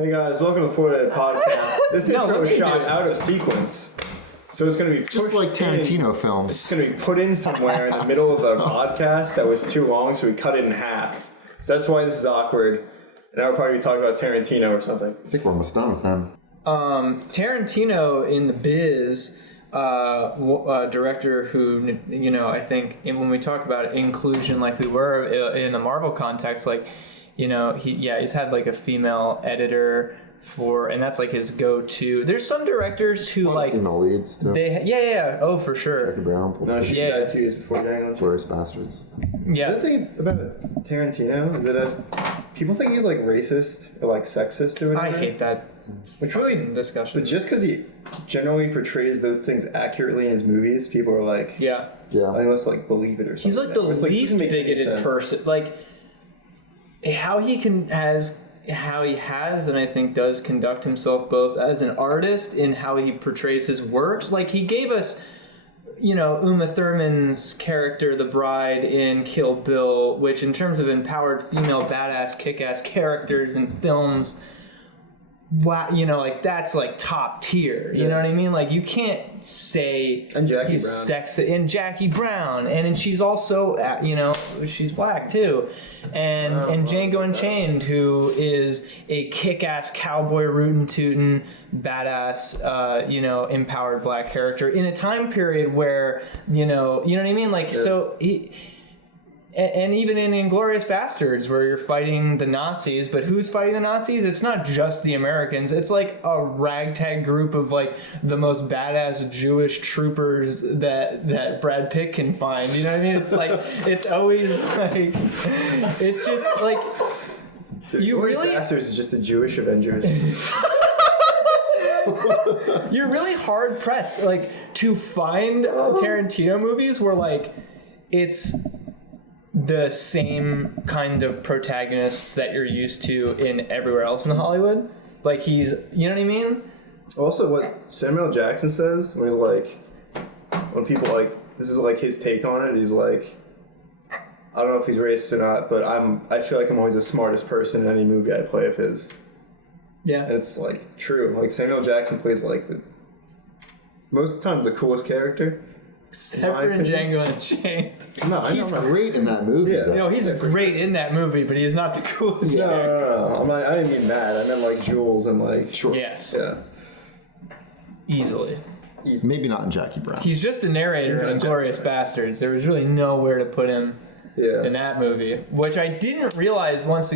Hey guys, welcome to the podcast. This intro was shot out of sequence. So it's going to be just like Tarantino films. It's going to be put in somewhere in the middle of a podcast that was too long, so we cut it in half. So that's why this is awkward. And now we're probably talking about Tarantino or something. I think we're almost done with him. Tarantino in The Biz, a director who, you know, I think when we talk about inclusion like we were in the Marvel context, like, you know, he's had like a female editor and that's like his go-to. There's some directors who like female leads too. Oh, for sure. Jackie Brown. No, she died 2 years before Django. Glorious Bastards. Yeah. The other thing about Tarantino is that people think he's like racist or like sexist or whatever. I hate that. Which really discussion. But just because he generally portrays those things accurately in his movies, people are like, yeah, I must like believe it or something. He's like the least bigoted person. Like how he has, and I think does conduct himself both as an artist in how he portrays his works. Like he gave us, you know, Uma Thurman's character, the bride in Kill Bill, which in terms of empowered female badass kick-ass characters in films, wow, you know, like that's like top tier. You know what I mean? Like you can't say and Jackie he's Brown. sexy. And Jackie Brown, and she's also, you know, she's black too. And Django Unchained, who is a kick-ass cowboy rootin' tootin' badass, you know, empowered black character in a time period where, you know what I mean? Like, so he. And even in Inglourious Bastards, where you're fighting the Nazis, but who's fighting the Nazis? It's not just the Americans. It's like a ragtag group of like the most badass Jewish troopers that Brad Pitt can find. You know what I mean? It's like it's always like it's just like you really. Bastards is just the Jewish Avengers. You're really hard pressed like to find Tarantino movies where like it's the same kind of protagonists that you're used to in everywhere else in Hollywood. Like he's, you know what I mean? Also, what Samuel Jackson says when he's like, when people like, this is like his take on it. He's like, I don't know if he's racist or not, but I feel like I'm always the smartest person in any movie I play of his. Yeah, and it's like true. Like Samuel Jackson plays like most times the coolest character. Except for in Django Unchained. No, he's great in that movie. Yeah. No, he's great in that movie, but he is not the coolest character. No. I didn't mean that. I meant like Jules and like... Sure. Yes. Yeah. Easily. Maybe not in Jackie Brown. He's just a narrator in Inglourious Bastards. There was really nowhere to put him in that movie, which I didn't realize once...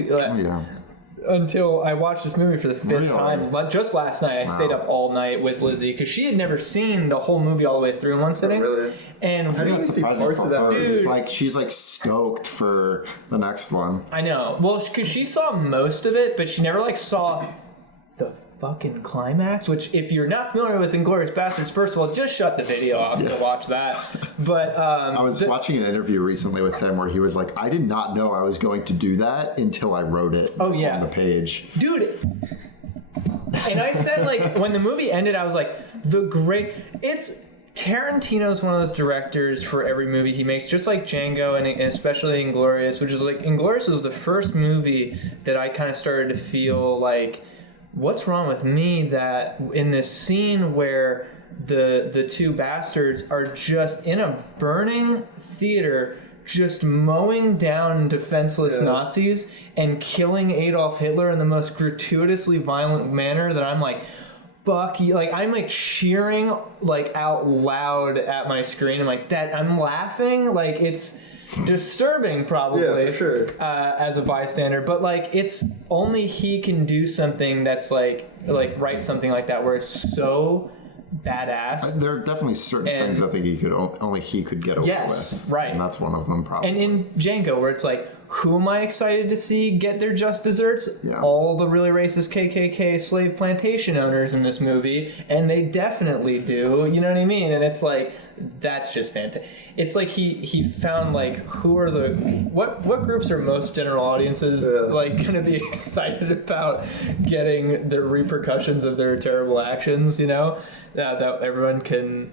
Until I watched this movie for the fifth time. Just last night, I stayed up all night with Lizzie because she had never seen the whole movie all the way through in one sitting. Oh, really? And I didn't see parts of that movie. Like she's like stoked for the next one. I know. Well, because she saw most of it, but she never like saw the fucking climax. Which, if you're not familiar with Inglourious Bastards, first of all, just shut the video off to watch that. But I was watching an interview recently with him where he was like, I did not know I was going to do that until I wrote it on the page. Dude. And I said, like, when the movie ended, I was like, Tarantino's one of those directors for every movie he makes, just like Django and especially Inglourious, which is like, Inglourious was the first movie that I kind of started to feel like, what's wrong with me that in this scene where the two bastards are just in a burning theater just mowing down defenseless Nazis and killing Adolf Hitler in the most gratuitously violent manner that I'm like, fuck you. Like, I'm like cheering like out loud at my screen. I'm like, that I'm laughing. Like, it's disturbing probably for sure. As a bystander, but like it's only he can do something that's like write something like that where it's so badass. There are definitely certain things I think only he could get away with. Right. And that's one of them probably. And in Django, where it's like, who am I excited to see get their just desserts? Yeah. All the really racist KKK slave plantation owners in this movie, and they definitely do. You know what I mean? And it's like, that's just fantastic. It's like he found like who are the what groups are most general audiences like going to be excited about getting the repercussions of their terrible actions, you know, that everyone can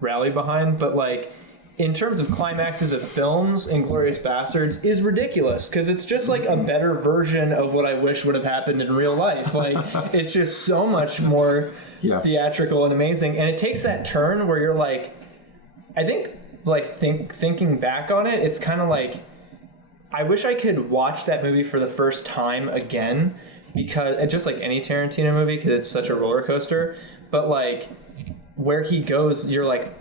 rally behind. But like in terms of climaxes of films, Inglourious Bastards is ridiculous because it's just like a better version of what I wish would have happened in real life. Like, it's just so much more theatrical and amazing. And it takes that turn where you're like, I think, like, thinking back on it, it's kind of like, I wish I could watch that movie for the first time again, because just like any Tarantino movie, because it's such a roller coaster. But like, where he goes, you're like,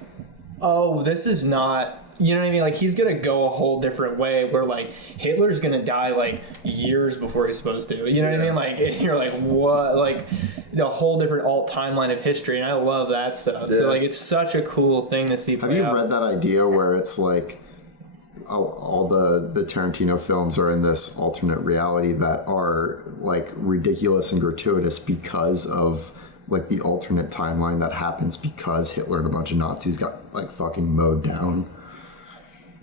oh, this is not, you know what I mean? Like, he's gonna go a whole different way where like Hitler's gonna die like years before he's supposed to, you know what I mean? Like, and you're like, what? Like, a whole different alt timeline of history, and I love that stuff. So like, it's such a cool thing to see. Have you read that idea where it's like all the Tarantino films are in this alternate reality that are like ridiculous and gratuitous because of like the alternate timeline that happens because Hitler and a bunch of Nazis got like fucking mowed down?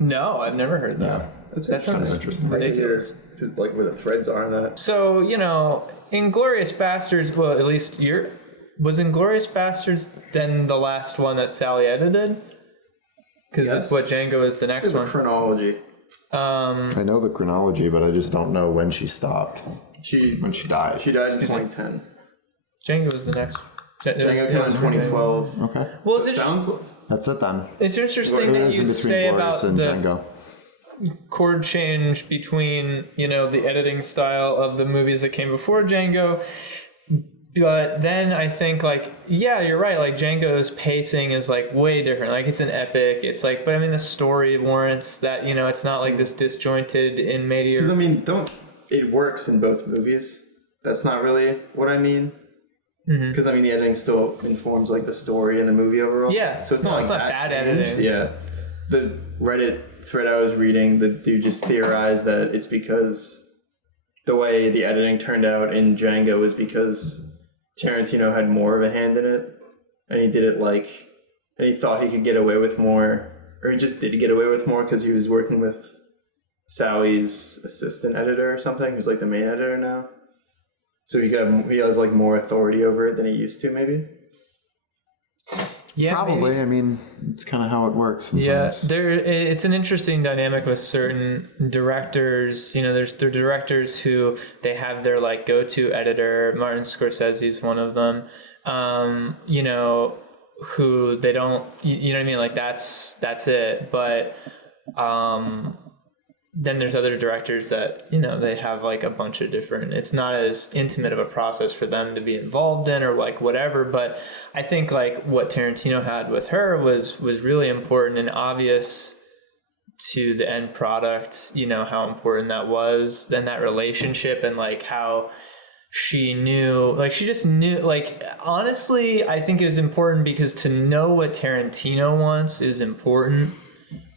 No, I've never heard that. Yeah. That sounds interesting. Ridiculous. Like where the threads are in that. So, you know, Inglourious Bastards, well, at least was Inglourious Bastards then the last one that Sally edited? Because it's what Django is the next one. Chronology. I know the chronology, but I just don't know when she stopped. When she died. She died in 2010. Django was the next. Django came out in 2012. Okay. Well, So that's it then. it's interesting that you say about the Django. chord change between, you know, the editing style of the movies that came before Django. But then I think, like, yeah, you're right. Like, Django's pacing is, like, way different. Like, it's an epic. It's, like, but I mean, the story warrants that, you know, it's not, like, this disjointed in media. Because, I mean, it works in both movies. That's not really what I mean. Because, I mean, the editing still informs, like, the story and the movie overall. Yeah. So it's not, it's not bad changed. editing. Yeah. The Reddit thread I was reading, the dude just theorized that it's because the way the editing turned out in Django is because Tarantino had more of a hand in it, and he did it like, and he thought he could get away with more, or he just did get away with more because he was working with Sally's assistant editor or something, who's like the main editor now. So he has like more authority over it than he used to, maybe. Yeah, probably. maybe. I mean, it's kind of how it works sometimes. Yeah, it's an interesting dynamic with certain directors. You know, there are directors who they have their like go-to editor. Martin Scorsese's one of them. You know, who they don't. You know what I mean? Like that's it. But then there's other directors that, you know, they have like a bunch of different, it's not as intimate of a process for them to be involved in or like whatever. But I think like what Tarantino had with her was really important and obvious to the end product, you know, how important that was, then that relationship and like how she knew, like she just knew, like honestly, I think it was important because to know what Tarantino wants is important.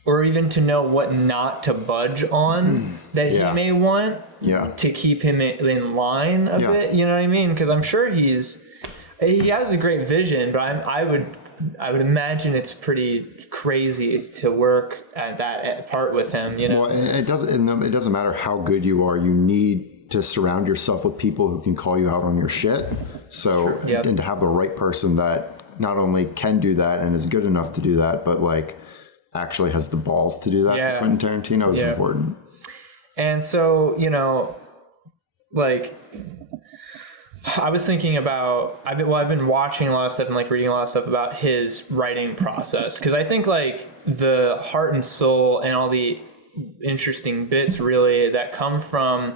Or even to know what not to budge on that he may want to keep him in line a bit. You know what I mean? Because I'm sure he has a great vision, but I would imagine it's pretty crazy to work at that part with him. You know, well, it doesn't matter how good you are. You need to surround yourself with people who can call you out on your shit. So and to have the right person that not only can do that and is good enough to do that, but like actually has the balls to do that to Quentin Tarantino is important. And so, you know, like I was thinking about, I've been watching a lot of stuff and like reading a lot of stuff about his writing process. Cause I think like the heart and soul and all the interesting bits really that come from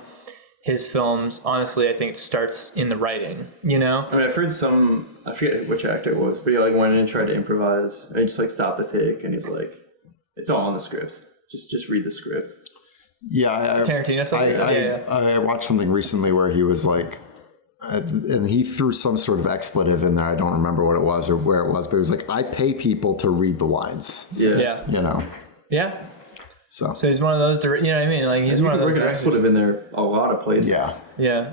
his films, honestly, I think it starts in the writing, you know? I mean, I've heard I forget which actor it was, but he like went in and tried to improvise and he just like stopped the take and he's like, it's all on the script. Just read the script. Yeah. Tarantino something? I watched something recently where he was like, and he threw some sort of expletive in there. I don't remember what it was or where it was, but it was like, I pay people to read the lines. Yeah. You know? Yeah. So he's one of those, you know what I mean? Like he's one of those. You can work an expletive in there a lot of places. Yeah.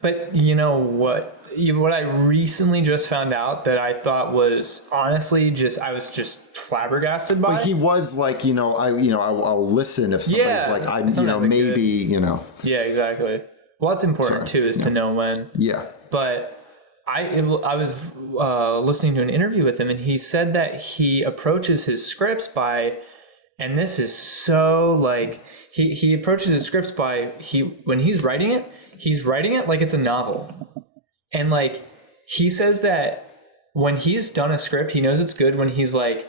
But you know what I recently just found out that I thought was honestly I was just flabbergasted by. But he was like, I'll listen if somebody's like, maybe, Yeah, exactly. Well, that's important too, is to know when. Yeah. But I was listening to an interview with him, and he said that he approaches his scripts by, and this is so like, he approaches his scripts by, when he's writing it like it's a novel. And like, he says that when he's done a script, he knows it's good when he's like,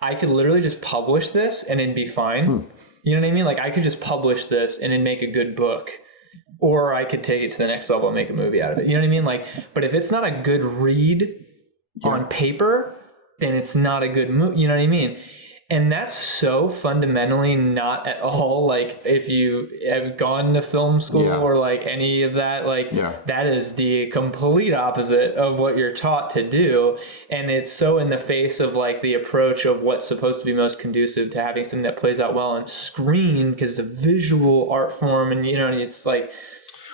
I could literally just publish this and it'd be fine. You know what I mean? Like, I could just publish this and it'd make a good book. Or I could take it to the next level and make a movie out of it. You know what I mean? Like, but if it's not a good read on paper, then it's not a good movie. You know what I mean? And that's so fundamentally not at all like if you have gone to film school or like any of that, like that is the complete opposite of what you're taught to do. And it's so in the face of like the approach of what's supposed to be most conducive to having something that plays out well on screen, because it's a visual art form, and you know, it's like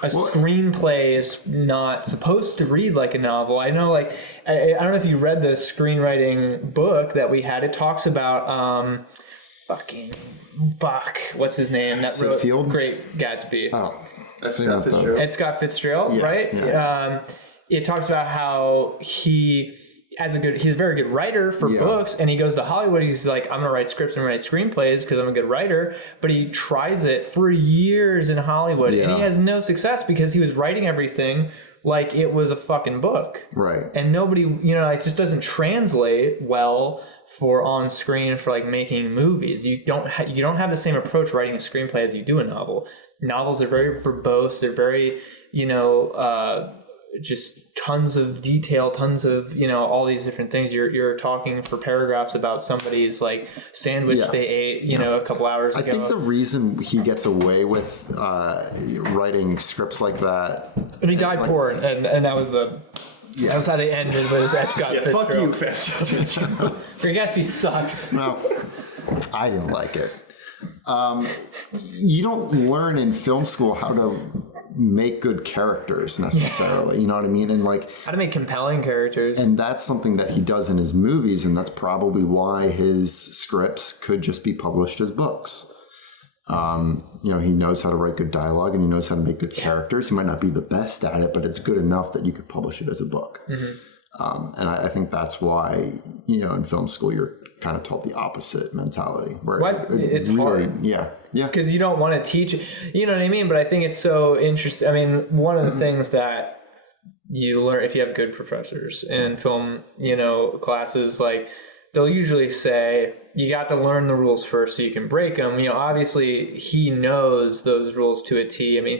a screenplay is not supposed to read like a novel. I know, like, I don't know if you read the screenwriting book that we had. It talks about what's his name? That wrote Field? Great Gatsby. Oh, that's Scott Fitzgerald. It's Scott Fitzgerald, right? Yeah. It talks about how he's a very good writer for books, and he goes to Hollywood. He's like, I'm gonna write scripts and write screenplays because I'm a good writer. But he tries it for years in Hollywood, and he has no success because he was writing everything like it was a fucking book, right? And nobody, you know, it just doesn't translate well for on screen for like making movies. You don't have the same approach writing a screenplay as you do a novel. Novels are very verbose. They're very, you know, just tons of detail, tons of, you know, all these different things. You're talking for paragraphs about somebody's like sandwich they ate, you know, a couple hours ago. I think the reason he gets away with writing scripts like that, and he died poor, and that was that was how they ended with Scott Fitzgerald. Fuck you, Fitzgerald. Great Gatsby sucks. No, I didn't like it. You don't learn in film school how to make good characters necessarily, you know what I mean? And like how to make compelling characters. And that's something that he does in his movies, and that's probably why his scripts could just be published as books. You know, he knows how to write good dialogue, and he knows how to make good characters. He might not be the best at it, but it's good enough that you could publish it as a book. And I think that's why, you know, in film school you're kind of taught the opposite mentality, where it's really hard. Yeah, because you don't want to teach, you know what I mean? But I think it's so interesting. I mean, one of the things that you learn if you have good professors in film, you know, classes, like they'll usually say you got to learn the rules first so you can break them. You know, obviously he knows those rules to a T. I mean,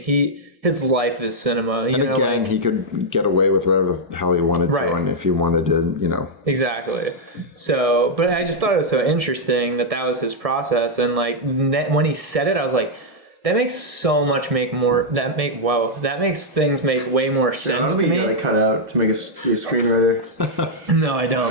his life is cinema. And again, he could get away with whatever the hell he wanted to, and if he wanted to, you know. Exactly. So, but I just thought it was so interesting that was his process. And like when he said it, I was like, that makes so much that makes things make way more sense to me. You gotta cut out to make be a screenwriter. No, I don't.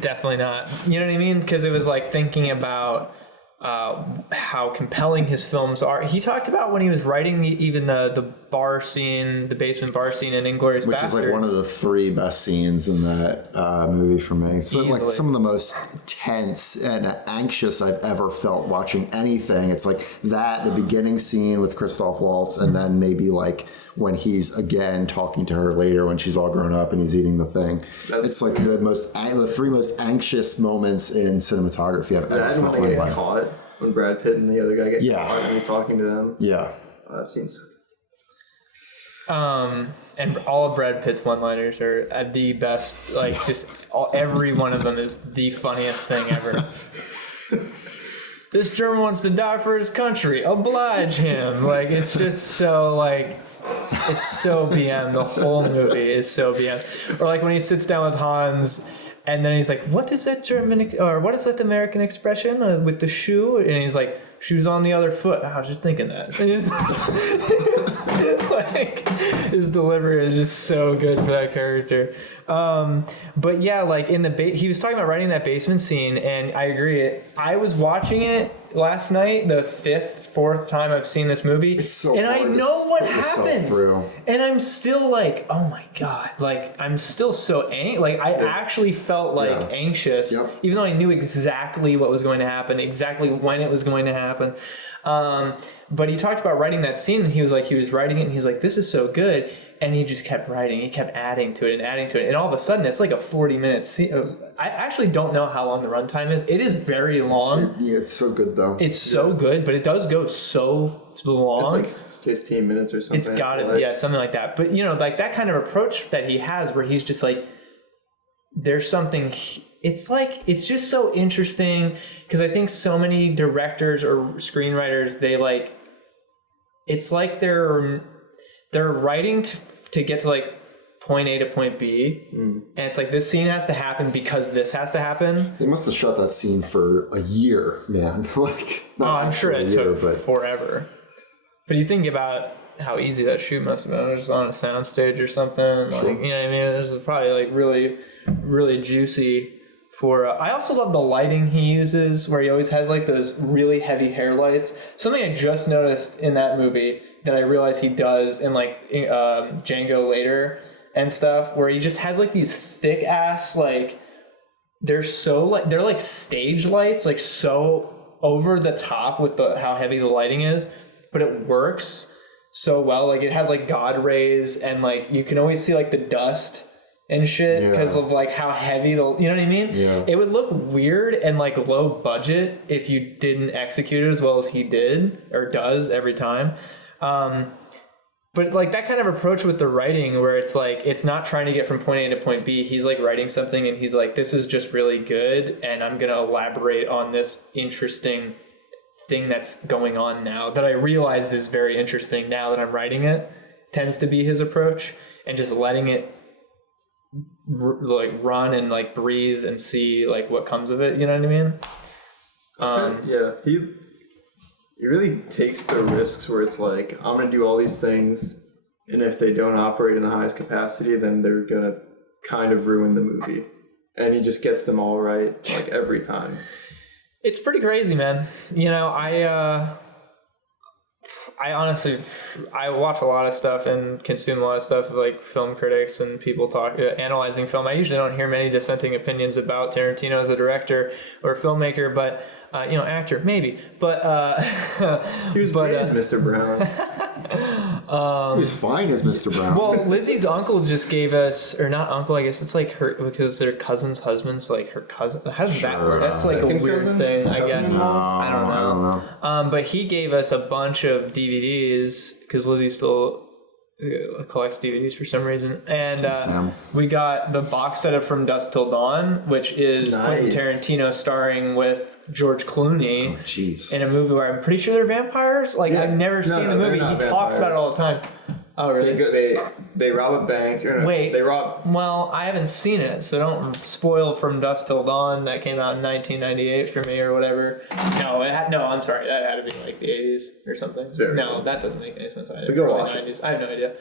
Definitely not. You know what I mean? Because it was like thinking about how compelling his films are. He talked about when he was writing even the bar scene, the basement bar scene in Inglourious Basterds. Which is like one of the 3 best scenes in that movie for me. So like some of the most tense and anxious I've ever felt watching anything. It's like that, the beginning scene with Christoph Waltz, and then maybe like when he's again talking to her later when she's all grown up and he's eating the thing. It's like the 3 most anxious moments in cinematography I've ever felt in my life. Caught when Brad Pitt and the other guy get caught and he's talking to them. Yeah. That seems. And all of Brad Pitt's one-liners are at the best. Like every one of them is the funniest thing ever. This German wants to die for his country. Oblige him. Like it's just so like. It's so BM. The whole movie is so BM. Or like when he sits down with Hans, and then he's like, "What is that what is that American expression with the shoe?" And he's like, "Shoes on the other foot." I was just thinking that. Like his delivery is just so good for that character. But yeah, like in he was talking about writing that basement scene, and I agree. I was watching it last night, the 4th time I've seen this movie. It's so and hard I know what happens. Through. And I'm still like, oh my God. Like I'm still so like I actually felt like anxious, even though I knew exactly what was going to happen, exactly when it was going to happen. But he talked about writing that scene, and he was writing it, and he's like, this is so good. And he just kept writing. He kept adding to it and adding to it. And all of a sudden, it's like a 40-minute scene. I actually don't know how long the runtime is. It is very long. It's so good, though. It's so good, but it does go so long. It's like 15 minutes or something. It's got to, yeah, something like that. But, you know, like that kind of approach that he has where he's just like, there's something... It's like, it's just so interesting because I think so many directors or screenwriters, they like... It's like they're writing to get to like point A to point B, and it's like this scene has to happen because this has to happen. They must have shot that scene for a year, man. Like, I'm sure it took forever. But you think about how easy that shoot must have been, just on a soundstage or something. Like, you know what I mean? This is probably like really, really juicy. I also love the lighting he uses, where he always has like those really heavy hair lights. Something I just noticed in that movie that I realize he does in like Django later and stuff, where he just has like these thick ass like they're like stage lights, like so over the top with how heavy the lighting is, but it works so well. Like it has like God rays and like you can always see like the dust and shit because of like how heavy you know what I mean? Yeah. It would look weird and like low budget if you didn't execute it as well as he did or does every time. But like that kind of approach with the writing where it's like it's not trying to get from point A to point B. He's like writing something and he's like, this is just really good and I'm gonna elaborate on this interesting thing that's going on now that I realized is very interesting now that I'm writing it. Tends to be his approach, and just letting it like run and like breathe and see like what comes of it, you know what I mean? He really takes the risks where it's like, I'm gonna do all these things, and if they don't operate in the highest capacity, then they're gonna kind of ruin the movie, and he just gets them all right like every time. It's pretty crazy, man. You know, I honestly, I watch a lot of stuff and consume a lot of stuff like film critics and people analyzing film. I usually don't hear many dissenting opinions about Tarantino as a director or a filmmaker, but actor maybe. But he was great as Mr. Brown. He was fine as Mr. Brown. Well, Lizzie's uncle just gave us, or not uncle, I guess it's like her, because their cousin's husband's like her cousin. How does that work? That's like a weird thing, I guess. I don't know. But he gave us a bunch of DVDs because Lizzie still collects DVDs for some reason, and we got the box set of From Dusk Till Dawn, which is Quentin Tarantino starring with George Clooney in a movie where I'm pretty sure they're vampires. Like I've never seen the movie. He talks about it all the time. Oh really? They rob a bank. They rob. Well, I haven't seen it, so don't spoil From Dusk Till Dawn. That came out in 1998 for me or whatever. No, I'm sorry. That had to be like the 80s or something. No, that doesn't make any sense either. Go watch 90s. I have no idea.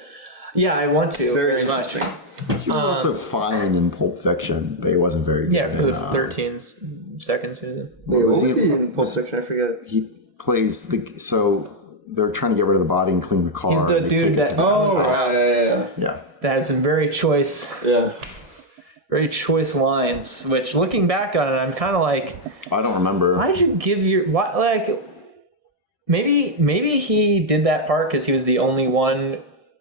Yeah, I want to very much. He was also fine in Pulp Fiction, but he wasn't very good. Yeah, for the 13 seconds. What was he in Pulp Fiction? I forget. He plays they're trying to get rid of the body and clean the car. He's the dude that... Yeah. That has some very choice lines, which looking back on it, I'm kind of like... I don't remember. Why did you give maybe he did that part because he was the only one...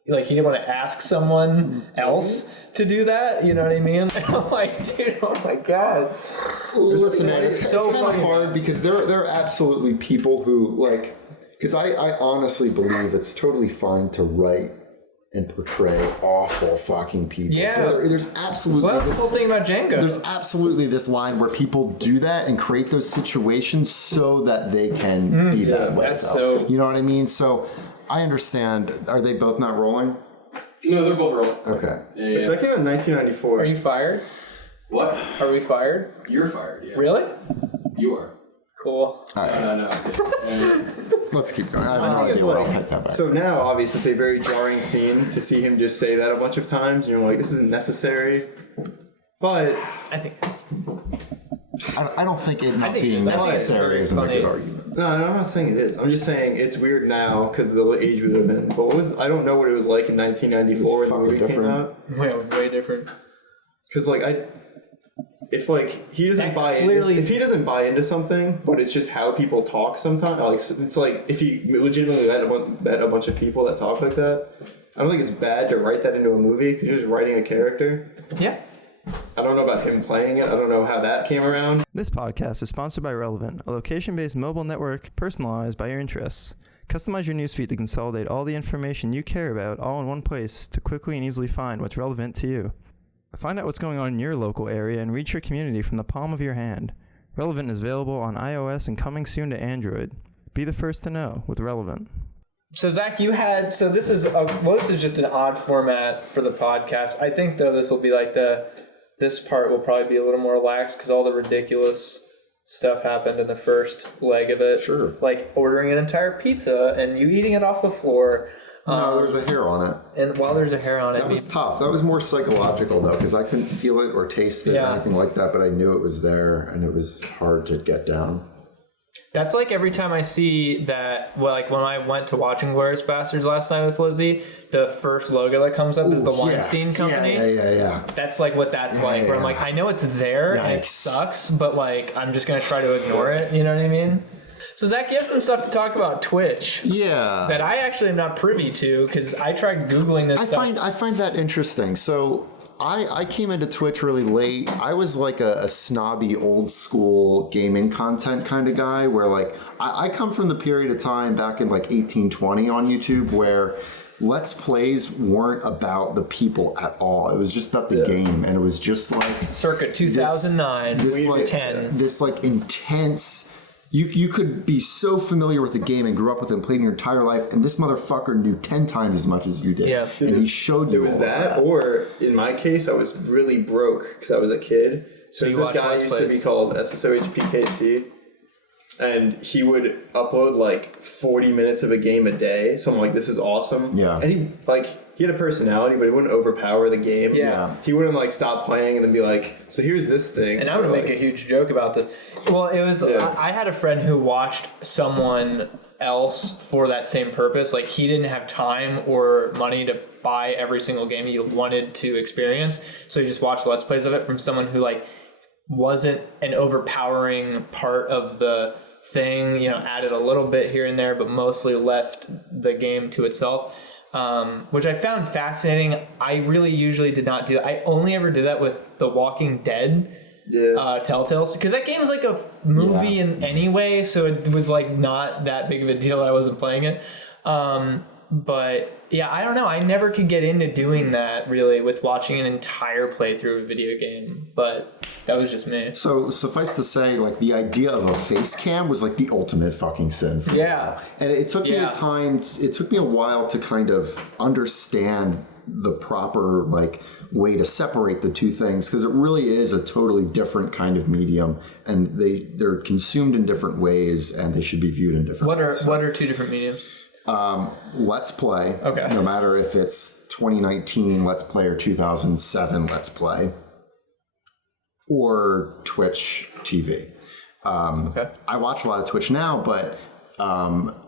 Like, he didn't want to ask someone else to do that, you know what I mean? And I'm like, dude, oh my God. Listen, man, it's kind of hard because there are absolutely people who, like... Because I honestly believe it's totally fine to write and portray awful fucking people. Yeah. There's absolutely... Well, that's the whole thing about Django. There's absolutely this line where people do that and create those situations so that they can be that way. You know what I mean? So I understand. Are they both not rolling? No, they're both rolling. Okay. Yeah. It's like in 1994. Are you fired? What? Are we fired? You're fired, yeah. Really? You are. Cool. All right. No. Let's keep going. I have no idea what I'll hit that by. So now, obviously, it's a very jarring scene to see him just say that a bunch of times. And you're like, this isn't necessary. But I think... I don't think it not being necessary isn't a good argument. No, I'm not saying it is. I'm just saying it's weird now because of the age we live in. But I don't know what it was like in 1994 when the movie came out. Way different. Because if he doesn't if he doesn't buy into something, but it's just how people talk sometimes. It's like if he legitimately met a bunch of people that talk like that, I don't think it's bad to write that into a movie because you're just writing a character. Yeah. I don't know about him playing it. I don't know how that came around. This podcast is sponsored by Relevant, a location-based mobile network personalized by your interests. Customize your newsfeed to consolidate all the information you care about all in one place to quickly and easily find what's relevant to you. Find out what's going on in your local area and reach your community from the palm of your hand. Relevant is available on iOS and coming soon to Android. Be the first to know with Relevant. So Zach, this is just an odd format for the podcast. I think though this will be like this part will probably be a little more relaxed because all the ridiculous stuff happened in the first leg of it. Sure. Like ordering an entire pizza and you eating it off the floor. No, there's a hair on it. And while there's a hair on it. That was tough. That was more psychological, though, because I couldn't feel it or taste it or anything like that, but I knew it was there, and it was hard to get down. That's like every time I see that, well, like when I went to watch Inglourious Basterds last night with Lizzie, the first logo that comes up is the Weinstein Company. Yeah. That's like what that's like, where I'm like, I know it's there and it sucks, but like, I'm just going to try to ignore it. You know what I mean? So Zach, you have some stuff to talk about Twitch. Yeah. That I actually am not privy to because I tried Googling this stuff. I find that interesting. So I came into Twitch really late. I was like a snobby old school gaming content kind of guy where like I come from the period of time back in like 1820 on YouTube where Let's Plays weren't about the people at all. It was just about the game, and it was just like circa 2009, this like intense. You could be so familiar with the game and grew up with it and played your entire life, and this motherfucker knew 10 times as much as you did. Yeah. And he showed you It was that, or in my case, I was really broke because I was a kid. So this guy used to be called SSOHPKC, and he would upload like 40 minutes of a game a day. So I'm like, this is awesome. Yeah. And he had a personality, but he wouldn't overpower the game. Yeah. He wouldn't like stop playing and then be like, so here's this thing. And I'm going to make a huge joke about this. Well, it was, I had a friend who watched someone else for that same purpose. Like he didn't have time or money to buy every single game he wanted to experience. So he just watched Let's Plays of it from someone who like wasn't an overpowering part of the thing, you know, added a little bit here and there, but mostly left the game to itself. Which I found fascinating. I really usually did not do that. I only ever did that with The Walking Dead, Telltales, because that game is like a movie in any way, so it was like not that big of a deal. I wasn't playing it. But yeah, I don't know. I never could get into doing that really with watching an entire playthrough of a video game, but that was just me. So suffice to say, like the idea of a face cam was like the ultimate fucking sin for me. And it took me it took me a while to kind of understand the proper like way to separate the two things, because it really is a totally different kind of medium, and they're consumed in different ways, and they should be viewed in different ways. What are two different mediums? Let's Play. Okay. No matter if it's 2019 Let's Play or 2007 Let's Play, or Twitch TV. I watch a lot of Twitch now, but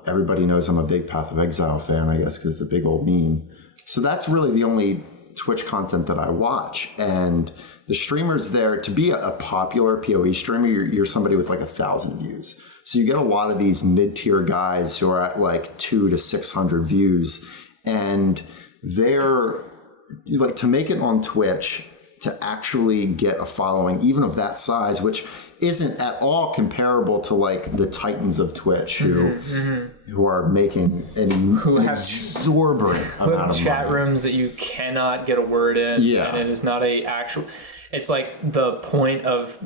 everybody knows I'm a big Path of Exile fan, I guess, because it's a big old meme. So that's really the only Twitch content that I watch. And the streamers there, to be a popular PoE streamer, you're somebody with like 1,000 views. So you get a lot of these mid-tier guys who are at like 200 to 600 views, and they're like, to make it on Twitch, to actually get a following even of that size, which isn't at all comparable to like the titans of Twitch who are making an exorbitant amount of chat money. Rooms that you cannot get a word in. Yeah. And it is not a actual. It's like the point of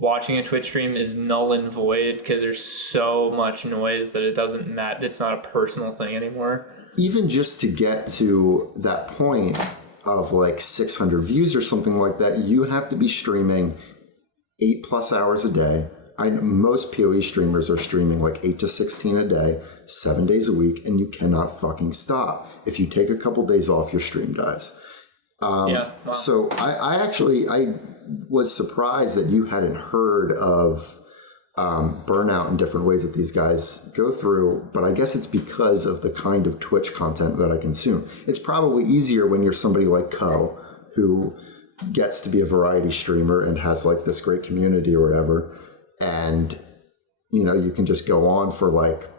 watching a Twitch stream is null and void because there's so much noise that it doesn't matter. It's not a personal thing anymore. Even just to get to that point of like 600 views or something like that, you have to be streaming 8+ hours a day. Most PoE streamers are streaming like 8 to 16 a day, 7 days a week, and you cannot fucking stop. If you take a couple days off, your stream dies. So I was surprised that you hadn't heard of Burnout in different ways that these guys go through, but I guess it's because of the kind of Twitch content that I consume. It's probably easier when you're somebody like Ko, who gets to be a variety streamer and has like this great community or whatever, and you know, you can just go on for like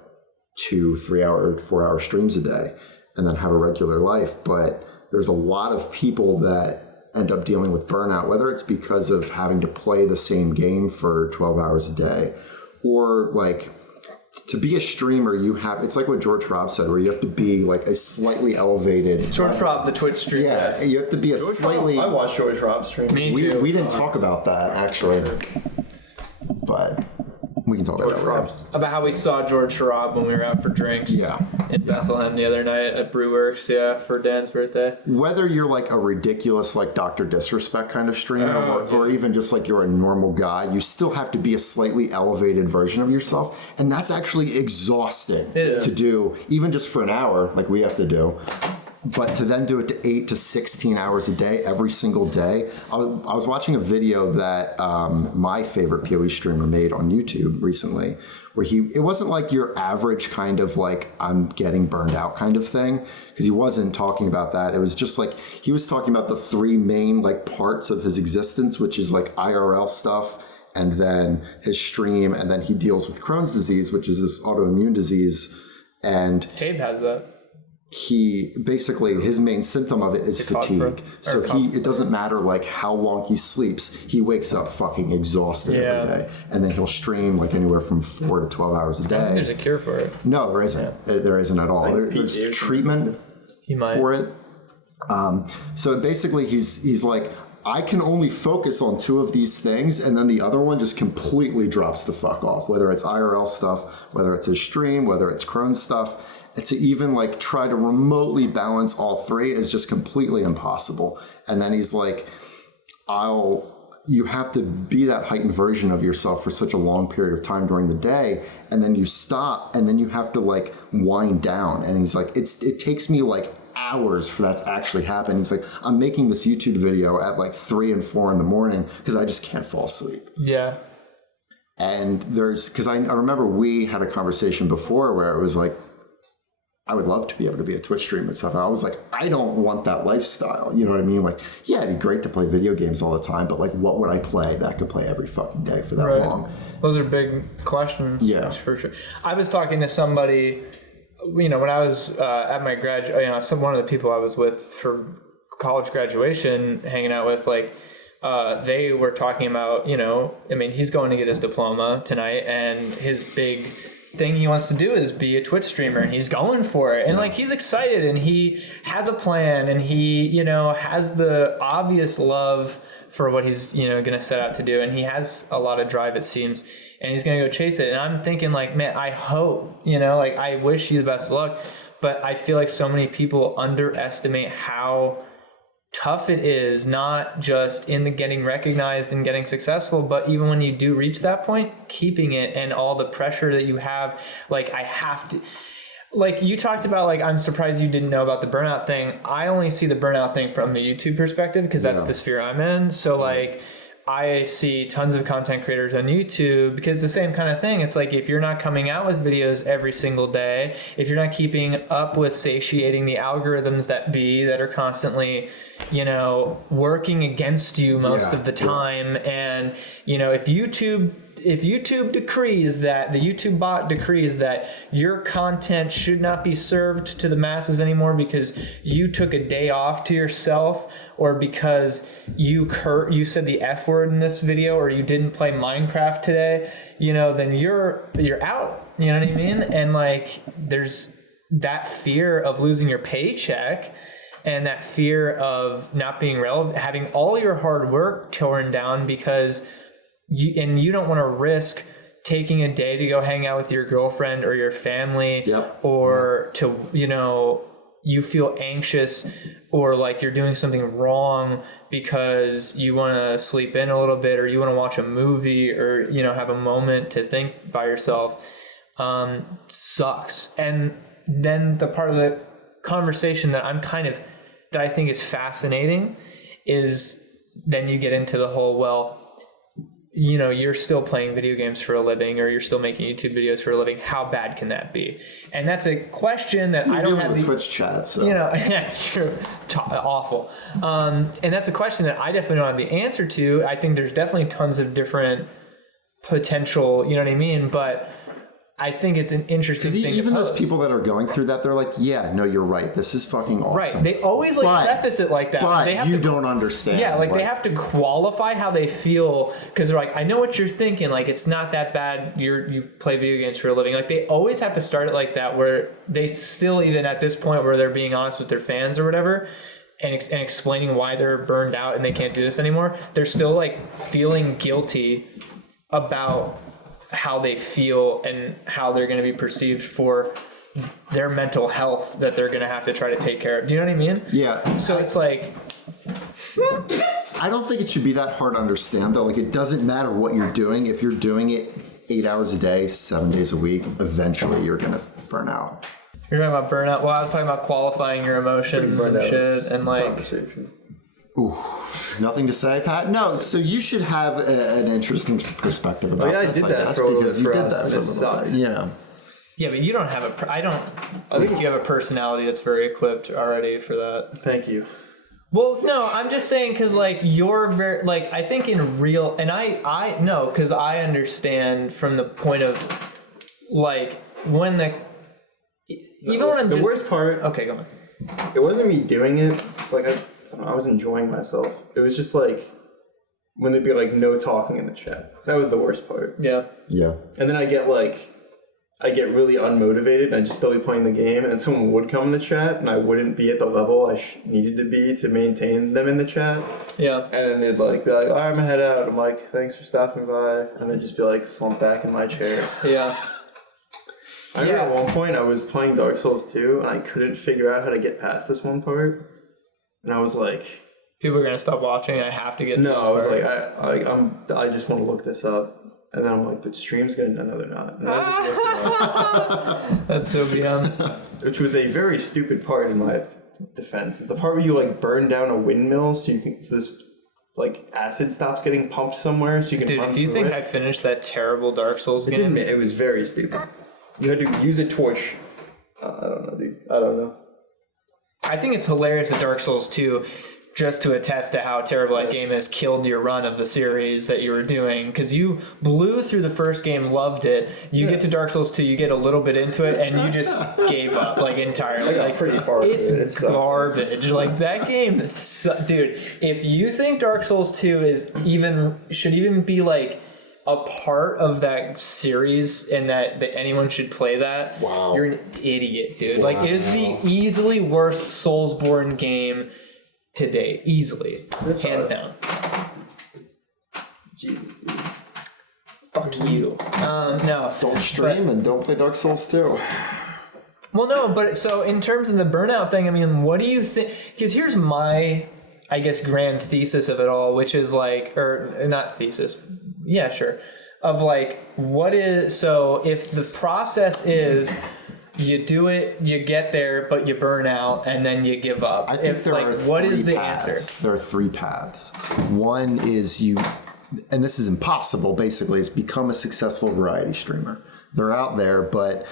2, 3 hour, 4 hour streams a day. and then have a regular life. But there's a lot of people that end up dealing with burnout, whether it's because of having to play the same game for 12 hours a day, or like to be a streamer, it's like what George Robb said, where you have to be like a slightly elevated. George Robb, the Twitch streamer. Yeah, you have to be slightly. I watched George Robb stream. Me too. We didn't talk about that actually, but we can talk about that later. About how we saw George Robb when we were out for drinks. Yeah. In Bethlehem the other night at Brewworks. Yeah, for Dan's birthday. Whether you're like a ridiculous like Dr. Disrespect kind of streamer, or even just like you're a normal guy, you still have to be a slightly elevated version of yourself, and that's actually exhausting to do, even just for an hour, like we have to do. But to then do it to 8 to 16 hours a day, every single day. I was watching a video that my favorite PoE streamer made on YouTube recently, where it wasn't like your average kind of like I'm getting burned out kind of thing, because he wasn't talking about that. It was just like he was talking about the three main like parts of his existence, which is like IRL stuff, and then his stream, and then he deals with Crohn's disease, which is this autoimmune disease. And Tabe has that. His main symptom of it is fatigue. So it doesn't matter like how long he sleeps, he wakes up fucking exhausted every day, and then he'll stream like anywhere from 4 to 12 hours a day. I think there's a cure for it. No, there isn't. There isn't at all. There's treatment for it. So basically, he's like, I can only focus on 2 of these things, and then the other one just completely drops the fuck off. Whether it's IRL stuff, whether it's his stream, whether it's Crohn's stuff. And to even like try to remotely balance all 3 is just completely impossible. And then he's like, you have to be that heightened version of yourself for such a long period of time during the day, and then you stop, and then you have to like wind down. And he's like, it takes me like hours for that to actually happen. He's like, I'm making this YouTube video at like 3 and 4 in the morning because I just can't fall asleep. Yeah. And because I remember we had a conversation before where it was like, I would love to be able to be a Twitch streamer and stuff. And I was like, I don't want that lifestyle. You know what I mean? Like, yeah, it'd be great to play video games all the time, but like, what would I play that I could play every fucking day for that long? Those are big questions. Yeah, for sure. I was talking to somebody, when I was at my one of the people I was with for college graduation, hanging out with, like, they were talking about, he's going to get his diploma tonight, and his big thing he wants to do is be a Twitch streamer, and he's going for it, and like he's excited, and he has a plan, and he has the obvious love for what he's gonna set out to do, and he has a lot of drive, it seems, and he's gonna go chase it. And I'm thinking, like, man, I hope, I wish you the best of luck, but I feel like so many people underestimate how tough it is, not just in the getting recognized and getting successful, but even when you do reach that point, keeping it, and all the pressure that you have. Like, I have to, like you talked about, like, I'm surprised you didn't know about the burnout thing. I only see the burnout thing from the YouTube perspective, because that's the sphere I'm in. So like, I see tons of content creators on YouTube, because it's the same kind of thing. It's like, if you're not coming out with videos every single day, if you're not keeping up with satiating the algorithms that are constantly, working against you most of the time. And, if YouTube decrees that, the YouTube bot decrees that your content should not be served to the masses anymore because you took a day off to yourself, or because you said the F word in this video, or you didn't play Minecraft today, then you're out. You know what I mean? And like, there's that fear of losing your paycheck, and that fear of not being relevant, having all your hard work torn down because you don't want to risk taking a day to go hang out with your girlfriend or your family, or to, you feel anxious, or like you're doing something wrong because you want to sleep in a little bit, or you want to watch a movie, or, have a moment to think by yourself, sucks. And then the part of the conversation that I think is fascinating is then you get into the whole, well, you're still playing video games for a living, or you're still making YouTube videos for a living. How bad can that be? And that's a question that I don't have. Twitch chat, so that's true. Awful. And that's a question that I definitely don't have the answer to. I think there's definitely tons of different potential. You know what I mean? But I think it's an interesting thing. Even to those post. people that are going through that, they're like, yeah, no, you're right. This is fucking awesome. Right. They always preface it like that. But they have you to, don't understand. Yeah, like they have to qualify how they feel because they're like, I know what you're thinking. Like it's not that bad. You play video games for a living. Like they always have to start it like that, where they still even at this point where they're being honest with their fans or whatever, and explaining why they're burned out and they can't do this anymore. They're still like feeling guilty about how they feel and how they're going to be perceived for their mental health that they're going to have to try to take care of. Do you know what I mean? Yeah. So it's like, I don't think it should be that hard to understand though. Like it doesn't matter what you're doing. If you're doing it 8 hours a day, 7 days a week, eventually you're going to burn out. You're talking about burnout. Well, I was talking about qualifying your emotions and shit and like conversation. Ooh, nothing to say, Pat? No, so you should have an interesting perspective about I this, did that guess, for a little because bit you for did us, that and for a it little sucked. bit. Yeah. yeah, but you don't have I think you have a personality that's very equipped already for that. Thank you. Well, no, I'm just saying because like you're very like I think in real and I know because I understand from the point of like when even when I'm the just worst part. okay, go on. It wasn't me doing it. It's like I was enjoying myself. It was just like when there'd be like no talking in the chat. That was the worst part. Yeah. Yeah. And then I get really unmotivated and I'd just still be playing the game and someone would come in the chat and I wouldn't be at the level I needed to be to maintain them in the chat. Yeah. And then they'd like be like, all right, I'm gonna head out. I'm like, thanks for stopping by. And I'd just be like slumped back in my chair. Yeah. I remember at one point I was playing Dark Souls 2 and I couldn't figure out how to get past this one part. And I was like, people are gonna stop watching. I have to get. No, I was like, I just want to look this up, and then I'm like, but stream's gonna. No, they're not. And I just looked it up. That's so beyond. Which was a very stupid part in my defense. Is the part where you like burn down a windmill so this like acid stops getting pumped somewhere so you can. Dude, run if you through think it. I finished that terrible Dark Souls game, It was very stupid. You had to use a torch. I don't know, dude. I don't know. I think it's hilarious that Dark Souls 2, just to attest to how terrible that game is, killed your run of the series that you were doing. Because you blew through the first game, loved it. You get to Dark Souls 2, you get a little bit into it, and you just gave up, like, entirely. I got Like, pretty far. it's garbage. Like, that game, dude, if you think Dark Souls 2 should even be, like, a part of that series and that anyone should play that, wow, you're an idiot, dude. Wow. Like, it is the easily worst Soulsborne game to date. Easily. Hands down. Jesus, dude. Fuck you. No. Don't stream and don't play Dark Souls 2. Well, no, but so in terms of the burnout thing, I mean, what do you think? Because here's my, I guess, grand thesis of it all, which is like, or not thesis. Yeah, sure. Of like, so if the process is you do it, you get there, but you burn out, and then you give up. I think what is the answer? There are 3 paths. One is and this is impossible, basically, is become a successful variety streamer. They're out there, but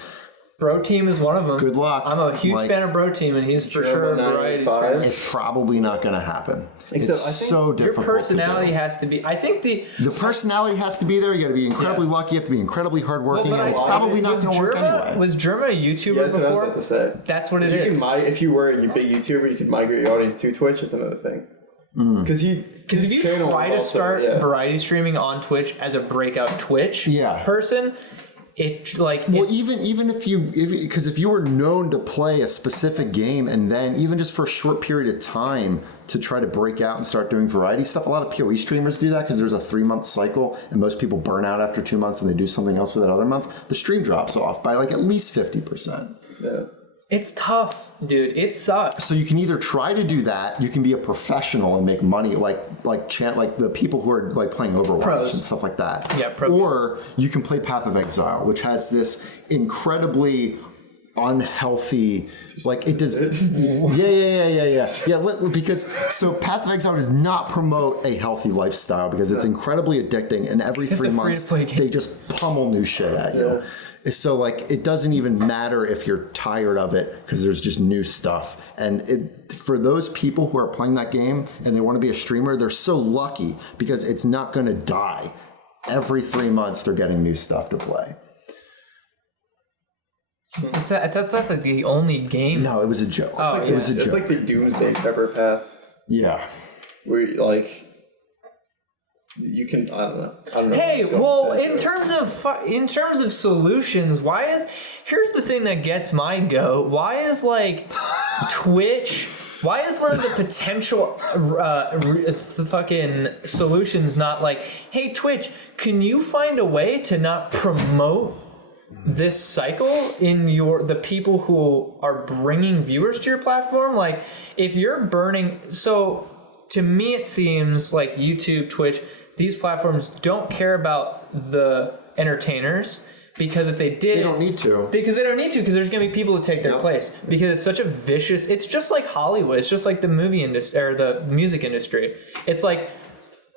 Bro Team is one of them. Good luck. I'm a huge fan of Bro Team, and he's for sure a variety streamer. It's probably not going to happen. Except it's I think so difficult. Your personality has to be. I think the personality has to be there. You got to be incredibly lucky. You have to be incredibly hardworking. Well, and it's probably not going to work anyway. Was Germa a YouTuber That's before? what I was about to say. That's what it is. If you were a big YouTuber, you could migrate your audience to Twitch. Is another thing. Because if you try to start variety streaming on Twitch as a breakout Twitch person, it like even if you were known to play a specific game and then even just for a short period of time to try to break out and start doing variety stuff, a lot of PoE streamers do that because there's a 3-month cycle and most people burn out after 2 months and they do something else for that other month. The stream drops off by like at least 50%. Yeah. It's tough, dude. It sucks. So you can either try to do that, you can be a professional and make money like the people who are like playing Overwatch Pros. and stuff like that. Yeah, or you can play Path of Exile, which has this incredibly unhealthy, like it does. Yeah. Because so Path of Exile does not promote a healthy lifestyle because it's incredibly addicting, and every 3 months they just pummel new shit at you. So like it doesn't even matter if you're tired of it because there's just new stuff. And for those people who are playing that game and they want to be a streamer, they're so lucky because it's not going to die. Every 3 months they're getting new stuff to play. That's like the only game. No, it was a joke. Oh, it was a joke. It's like the Doomsday Prepper path. Yeah. Where like you can I don't know. Hey, well, in terms of solutions, here's the thing that gets my goat. Why is like Twitch? Why is one of the potential fucking solutions not like, hey Twitch, can you find a way to not promote this cycle in the people who are bringing viewers to your platform? Like, if you're burning, so to me it seems like YouTube, Twitch, these platforms don't care about the entertainers, because if they did, they don't need to. Because there's going to be people to take their place. Because it's such a vicious. It's just like Hollywood. It's just like the movie industry or the music industry. It's like,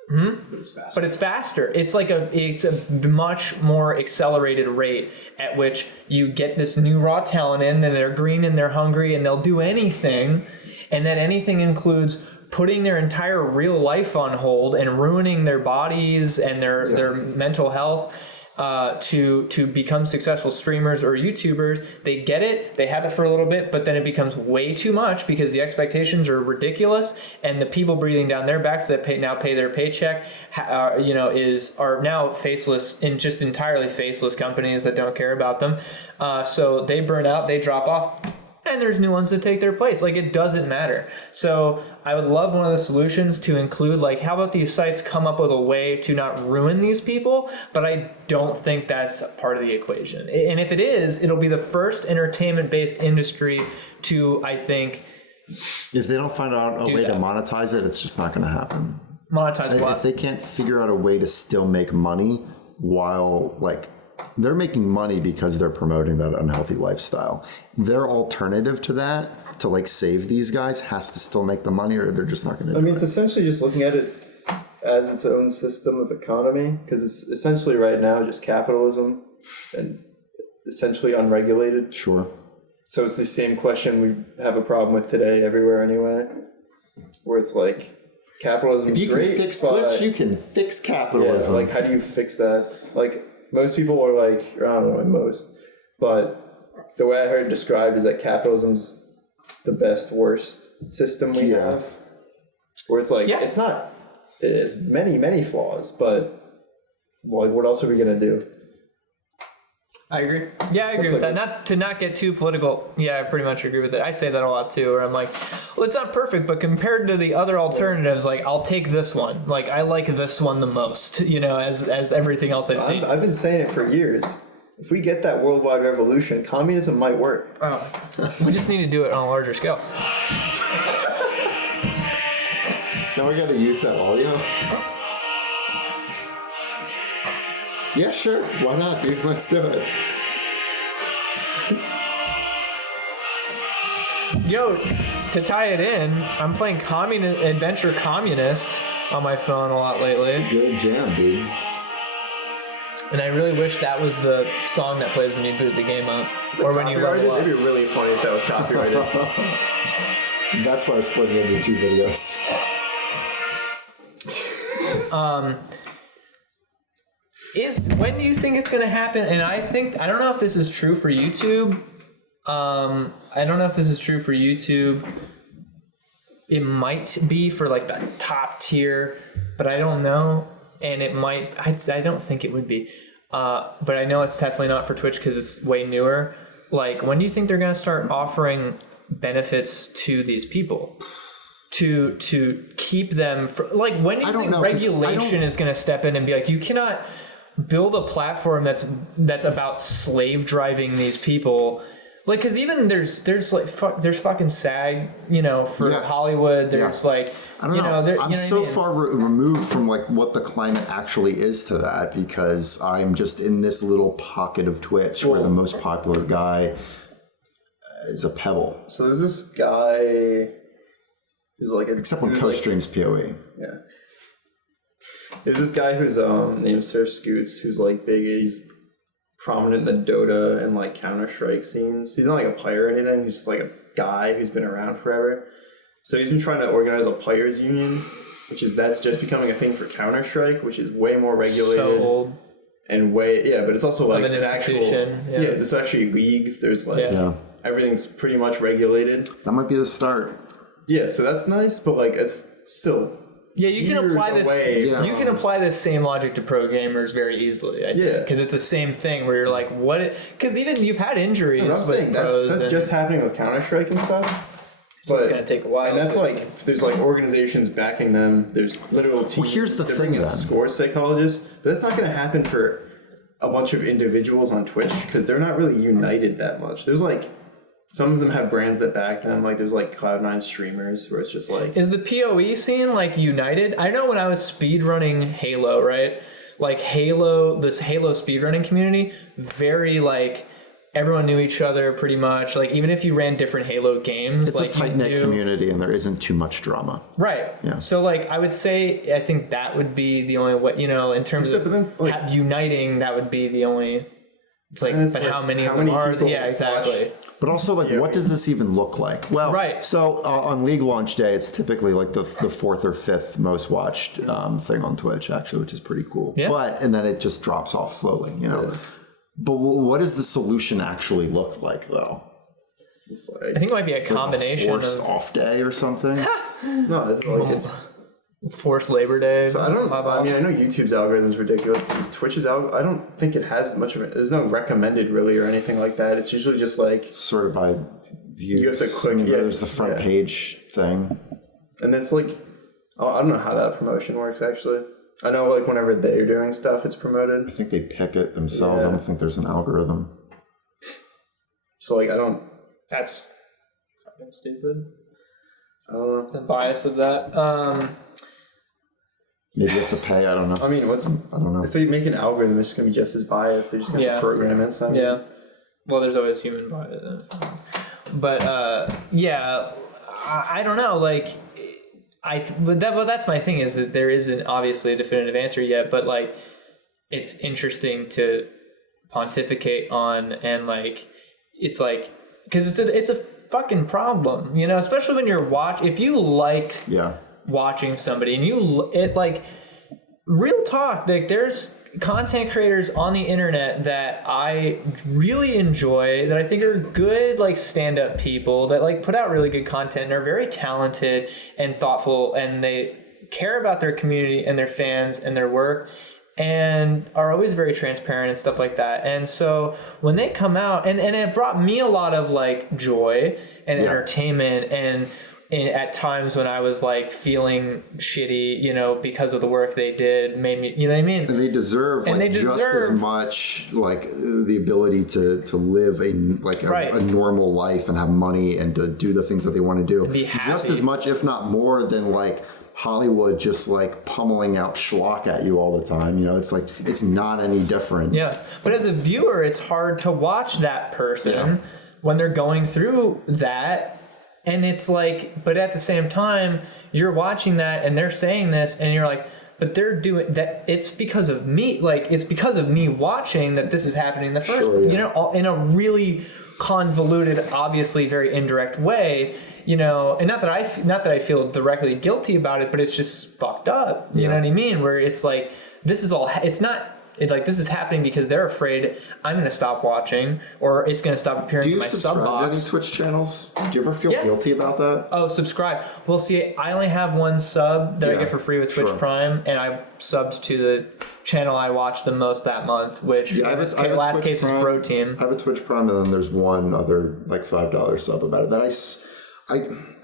but it's faster. It's like it's a much more accelerated rate at which you get this new raw talent in, and they're green and they're hungry and they'll do anything, and that anything includes putting their entire real life on hold and ruining their bodies and their mental health to become successful streamers or YouTubers. They get it, they have it for a little bit, but then it becomes way too much because the expectations are ridiculous, and the people breathing down their backs that now pay their paycheck, are now faceless, in just entirely faceless companies that don't care about them. So they burn out, they drop off, and there's new ones that take their place. Like, it doesn't matter. So I would love one of the solutions to include, like, how about these sites come up with a way to not ruin these people? But I don't think that's part of the equation. And if it is, it'll be the first entertainment-based industry to, I think... If they don't find out a way to monetize it, it's just not going to happen. Monetize what? If they can't figure out a way to still make money while, like... They're making money because they're promoting that unhealthy lifestyle. Their alternative to that, to like save these guys, has to still make the money, or they're just not going to do it. I mean, it's essentially just looking at it as its own system of economy, because it's essentially right now just capitalism and essentially unregulated. Sure. So it's the same question we have a problem with today everywhere anyway, where it's like capitalism is great. If you can fix Twitch, you can fix capitalism. Yeah, like how do you fix that? Like, most people are like, or I don't know, most, but the way I heard it described is that capitalism's the best, worst system we have. Where it's like, it's not, it has many, many flaws, but like, what else are we going to do? I agree. Yeah, I agree with that. Not to not get too political. Yeah, I pretty much agree with it. I say that a lot too, where I'm like, well, it's not perfect, but compared to the other alternatives, like, I'll take this one. Like, I like this one the most, as everything else I've seen. I've been saying it for years. If we get that worldwide revolution, communism might work. Oh, we just need to do it on a larger scale. Now we got to use that audio. Yeah, sure. Why not, dude? Let's do it. Yo, to tie it in, I'm playing Adventure Communist on my phone a lot lately. It's a good jam, dude. And I really wish that was the song that plays when you boot the game up. Or when you level up. It'd be really funny if that was copyrighted. That's why I split it into 2 videos. When do you think it's going to happen? And I don't know if this is true for YouTube. It might be for like the top tier, but I don't know. And it might, I don't think it would be. But I know it's definitely not for Twitch because it's way newer. Like, when do you think they're going to start offering benefits to these people? To keep them, like, when do you think regulation is going to step in and be like, you cannot build a platform that's about slave driving these people, like, because even there's fucking SAG, for Hollywood. There's like, I don't know. I'm so far removed from like what the climate actually is to that, because I'm just in this little pocket of Twitch where the most popular guy is a pebble. So there's this guy who's like except when Coach streams PoE. Yeah. There's this guy whose name's Surf Scoots, who's like big. He's prominent in the Dota and like Counter-Strike scenes. He's not like a player or anything. He's just like a guy who's been around forever. So he's been trying to organize a players union, that's just becoming a thing for Counter-Strike, which is way more regulated. So old. and way, yeah, but it's also like an actual, institution, there's actually leagues, there's like, everything's pretty much regulated. That might be the start. Yeah, so that's nice, but like it's still you can apply this. You can apply this same logic to pro gamers very easily. I think, because it's the same thing where you're like, what? Because even you've had injuries. I'm saying that's just happening with Counter-Strike and stuff. So it's gonna take a while. And that's like there's like organizations backing them. There's literal teams. Well, here's the thing, then. Score psychologists, but that's not gonna happen for a bunch of individuals on Twitch because they're not really united that much. There's like. Some of them have brands that back them. Like there's like Cloud9 streamers where it's just like... Is the PoE scene like united? I know when I was speedrunning Halo, right? Like Halo, this Halo speedrunning community, very like everyone knew each other pretty much. Like even if you ran different Halo games, it's like a tight-knit community and there isn't too much drama. Right. Yeah. So like I would say, I think that would be the only way, you know, in terms of uniting, that would be the only... It's like, but like, how many of them are? Yeah, exactly. But also, like, what does this even look like? Well, so on League launch day, it's typically like the fourth or fifth most watched thing on Twitch, actually, which is pretty cool. Yeah. And then it just drops off slowly, you know. Yeah. But what does the solution actually look like, though? It's like, I think it might be a combination like a forced off day or something. No, it's like it's. Forced Labor Day. So I mean, I know YouTube's algorithm is ridiculous. Because Twitch's I don't think it has much of it. There's no recommended really or anything like that. It's usually just like sort of by views. You have to click. There's the front page thing, and it's like I don't know how that promotion works actually. I know like whenever they're doing stuff, it's promoted. I think they pick it themselves. I don't think there's an algorithm. So like I don't. That's fucking stupid. I don't know the bias of that. Maybe you have to pay. I don't know. I mean, I don't know. If they make an algorithm, it's going to be just as biased. They're just going to program it. So yeah. Well, there's always human bias. But I don't know. Like, but that's my thing is that there isn't obviously a definitive answer yet. But like, it's interesting to pontificate on and like, it's like because it's a fucking problem, you know. Especially when you're if you liked. Yeah. Watching somebody and like real talk, like there's content creators on the internet that I really enjoy that I think are good like stand-up people that like put out really good content and are very talented and thoughtful and they care about their community and their fans and their work and are always very transparent and stuff like that. And so when they come out and it brought me a lot of like joy and entertainment and at times when I was like feeling shitty, you know, because of the work they did, made me, you know what I mean? And they deserve just as much like the ability to live a normal life and have money and to do the things that they want to do. Just as much, if not more, than like Hollywood just like pummeling out schlock at you all the time. You know, it's like it's not any different. Yeah, but as a viewer, it's hard to watch that person when they're going through that. And it's like, but at the same time, you're watching that and they're saying this and you're like, but they're doing that. It's because of me. Like, it's because of me watching that this is happening in the first, you know, in a really convoluted, obviously very indirect way, you know, and not that I feel directly guilty about it, but it's just fucked up. You know what I mean? Where it's like, this is all, it's not, it's like this is happening because they're afraid I'm going to stop watching or it's going to stop appearing in my sub box. Do you subscribe to any Twitch channels? Do you ever feel guilty about that? Oh, subscribe. Well, see, I only have one sub that I get for free with Twitch Prime, and I subbed to the channel I watched the most that month, which last case was Bro Team. I have a Twitch Prime, and then there's one other like $5 sub about it that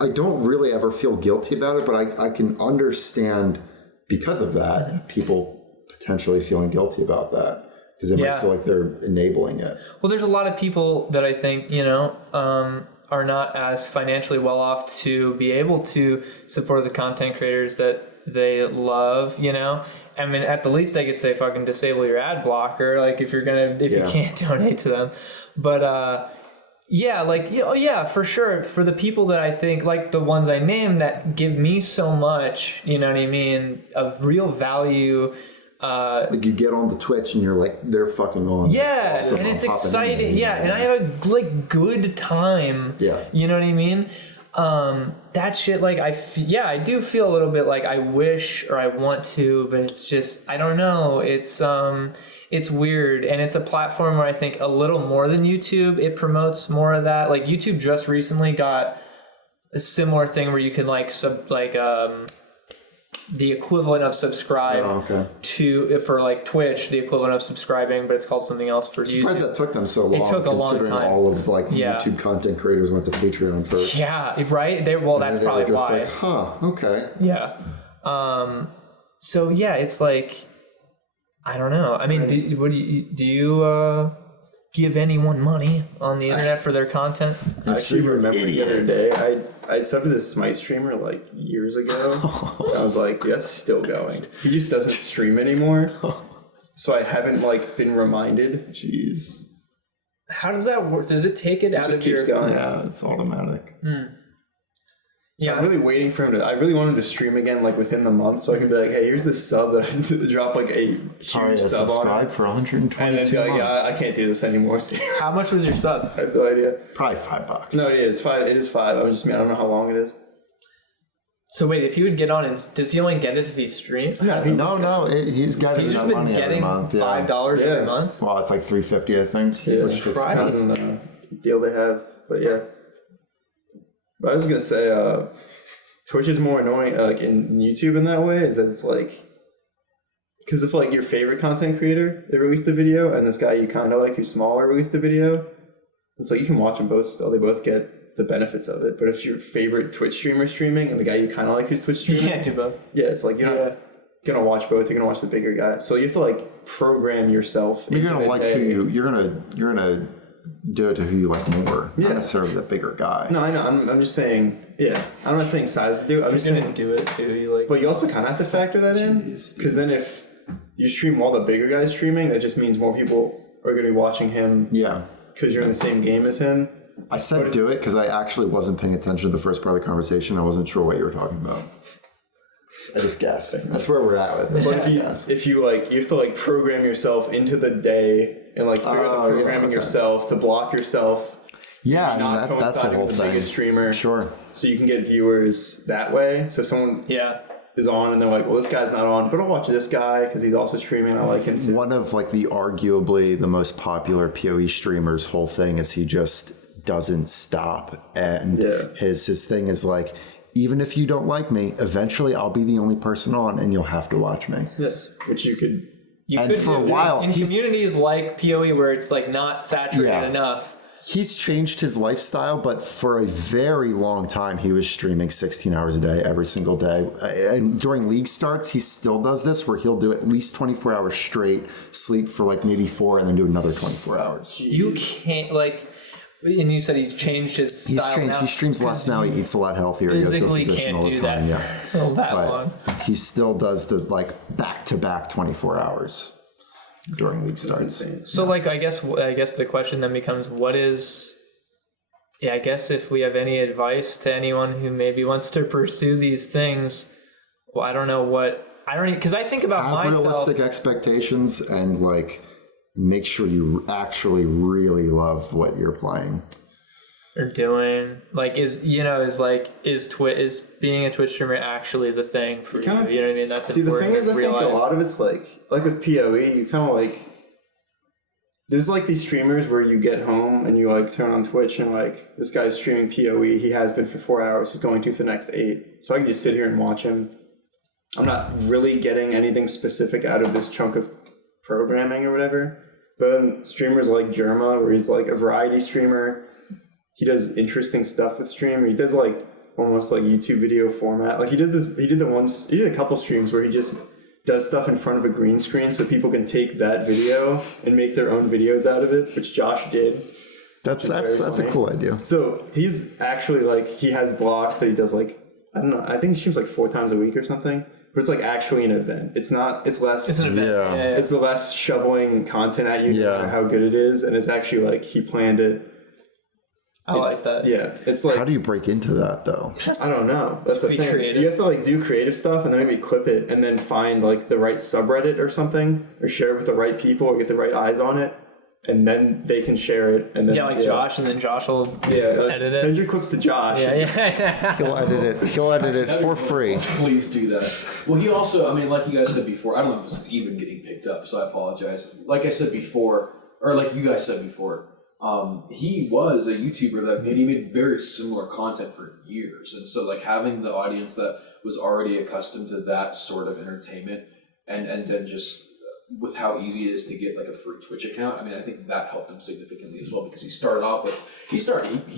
I don't really ever feel guilty about it, but I can understand because of that people potentially feeling guilty about that because they might feel like they're enabling it. Well, there's a lot of people that I think, you know, are not as financially well off to be able to support the content creators that they love, you know. I mean, at the least I could say fucking disable your ad blocker, like if you can't donate to them. But for sure. For the people that I think, like the ones I named that give me so much, you know what I mean, of real value. Like you get on the Twitch and you're like, they're fucking on. Yeah, and it's exciting. Yeah, and I have a like good time. Yeah, you know what I mean. That shit, like, I do feel a little bit like I wish or I want to, but it's just, I don't know. It's weird, and it's a platform where I think a little more than YouTube, it promotes more of that. Like, YouTube just recently got a similar thing where you can the equivalent of subscribe to, for like Twitch, the equivalent of subscribing, but it's called something else for YouTube. Surprised that took them so long. It took a long time. All of like YouTube content creators went to Patreon first. Yeah, right. That's probably just why. Like, huh? Okay. Yeah. So yeah, it's like, I don't know. I mean, do you give anyone money on the internet for their content? I actually remember the other day, I subbed to this Smite streamer like years ago. And I was like, that's still going. He just doesn't stream anymore. So I haven't like been reminded. Jeez. How does that work? Does it take it out just of keeps your... going. Yeah, it's automatic. So I'm really waiting for him to. I really want him to stream again, like within the month, so I can be like, "Hey, here's this sub that I drop like a huge sub on." For 122 and then be like, months. "Yeah, I can't do this anymore." Steve. How much was your sub? I have no idea. Probably $5. No, it is $5. It is $5. I don't know how long it is. So wait, if he would get on, and does he only get it if he streams? He's getting He's just been money every getting month. $5 every month. Well, it's like $3.50, I think. Yeah, It's just I don't know the deal they have, but yeah. But I was gonna say, Twitch is more annoying, like in YouTube in that way, is that it's like, because if like your favorite content creator, they released a video, and this guy you kind of like who's smaller released a video, it's like you can watch them both still. They both get the benefits of it. But if your favorite Twitch streamer streaming and the guy you kind of like who's Twitch streaming, you can't do both. Yeah, it's like you're not gonna watch both. You're gonna watch the bigger guy. So you have to like program yourself. You're gonna like who you're gonna do it to who you like more. Not necessarily the bigger guy. No, I know. I'm just saying. Yeah, I'm not saying size to do it. I'm just saying do it to who you like. But you also kind of have to factor that in, because then if you stream all the bigger guys streaming, that just means more people are going to be watching him. Yeah. Because you're in the same game as him. I said do it because I actually wasn't paying attention to the first part of the conversation. I wasn't sure what you were talking about. I just guessed. That's where we're at with it. But if you like, you have to like program yourself into the day and like figure out the programming yourself to block yourself. Yeah, I mean that's the whole thing. Streamer, sure. So you can get viewers that way. So if someone is on and they're like, well, this guy's not on, but I'll watch this guy because he's also streaming. I like him too. One of like the arguably the most popular PoE streamers' whole thing is he just doesn't stop, and his thing is like, even if you don't like me, eventually I'll be the only person on, and you'll have to watch me. Yes, which you could. And for a while, in communities like PoE where it's like not saturated enough. He's changed his lifestyle, but for a very long time, he was streaming 16 hours a day, every single day. And during league starts, he still does this, where he'll do at least 24 hours straight, sleep for like maybe 4, and then do another 24 hours. You can't, like, and you said he's changed his style now. He streams less now. He eats a lot healthier. Physically he goes to a physician can't all do the time. that that long. He still does the like back-to-back 24 hours. During league starts. So like I guess the question then becomes, what is I guess if we have any advice to anyone who maybe wants to pursue these things, well, I don't know because I think about myself. Have realistic expectations and like make sure you actually really love what you're playing or doing. Like is being a Twitch streamer actually the thing for you? You know what I mean? That's important. The thing is, I think a lot of it's like with PoE, you kind of like, there's like these streamers where you get home and you like turn on Twitch and like, this guy's streaming PoE. He has been for 4 hours. He's going to for the next 8. So I can just sit here and watch him. I'm not really getting anything specific out of this chunk of programming or whatever. But then streamers like Jerma, where he's like a variety streamer. He does interesting stuff with stream. He does like almost like YouTube video format. Like he did a couple streams where he just does stuff in front of a green screen so people can take that video and make their own videos out of it, which Josh did. That's a cool idea. So he's actually like, he has blocks that he does like, I don't know, I think he streams like 4 times a week or something. But it's like actually an event. It's less. It's an event. Yeah. It's the less shoveling content at you, no matter how good it is, and it's actually like he planned it. I like that. Yeah, it's like, how do you break into that though? I don't know. That's the thing. Creative. You have to like do creative stuff and then maybe clip it and then find like the right subreddit or something, or share it with the right people or get the right eyes on it. and then they can share it, and then Josh, and then Josh will edit it. Send your clips to Josh. Yeah. He'll edit it for free. Please do that. Well, he also, I mean, like you guys said before, I don't know if this is even getting picked up, so I apologize. Like I said before, or like you guys said before, he was a YouTuber that made very similar content for years, and so like having the audience that was already accustomed to that sort of entertainment, and then just with how easy it is to get like a free Twitch account, I mean, I think that helped him significantly as well, because he started off with, he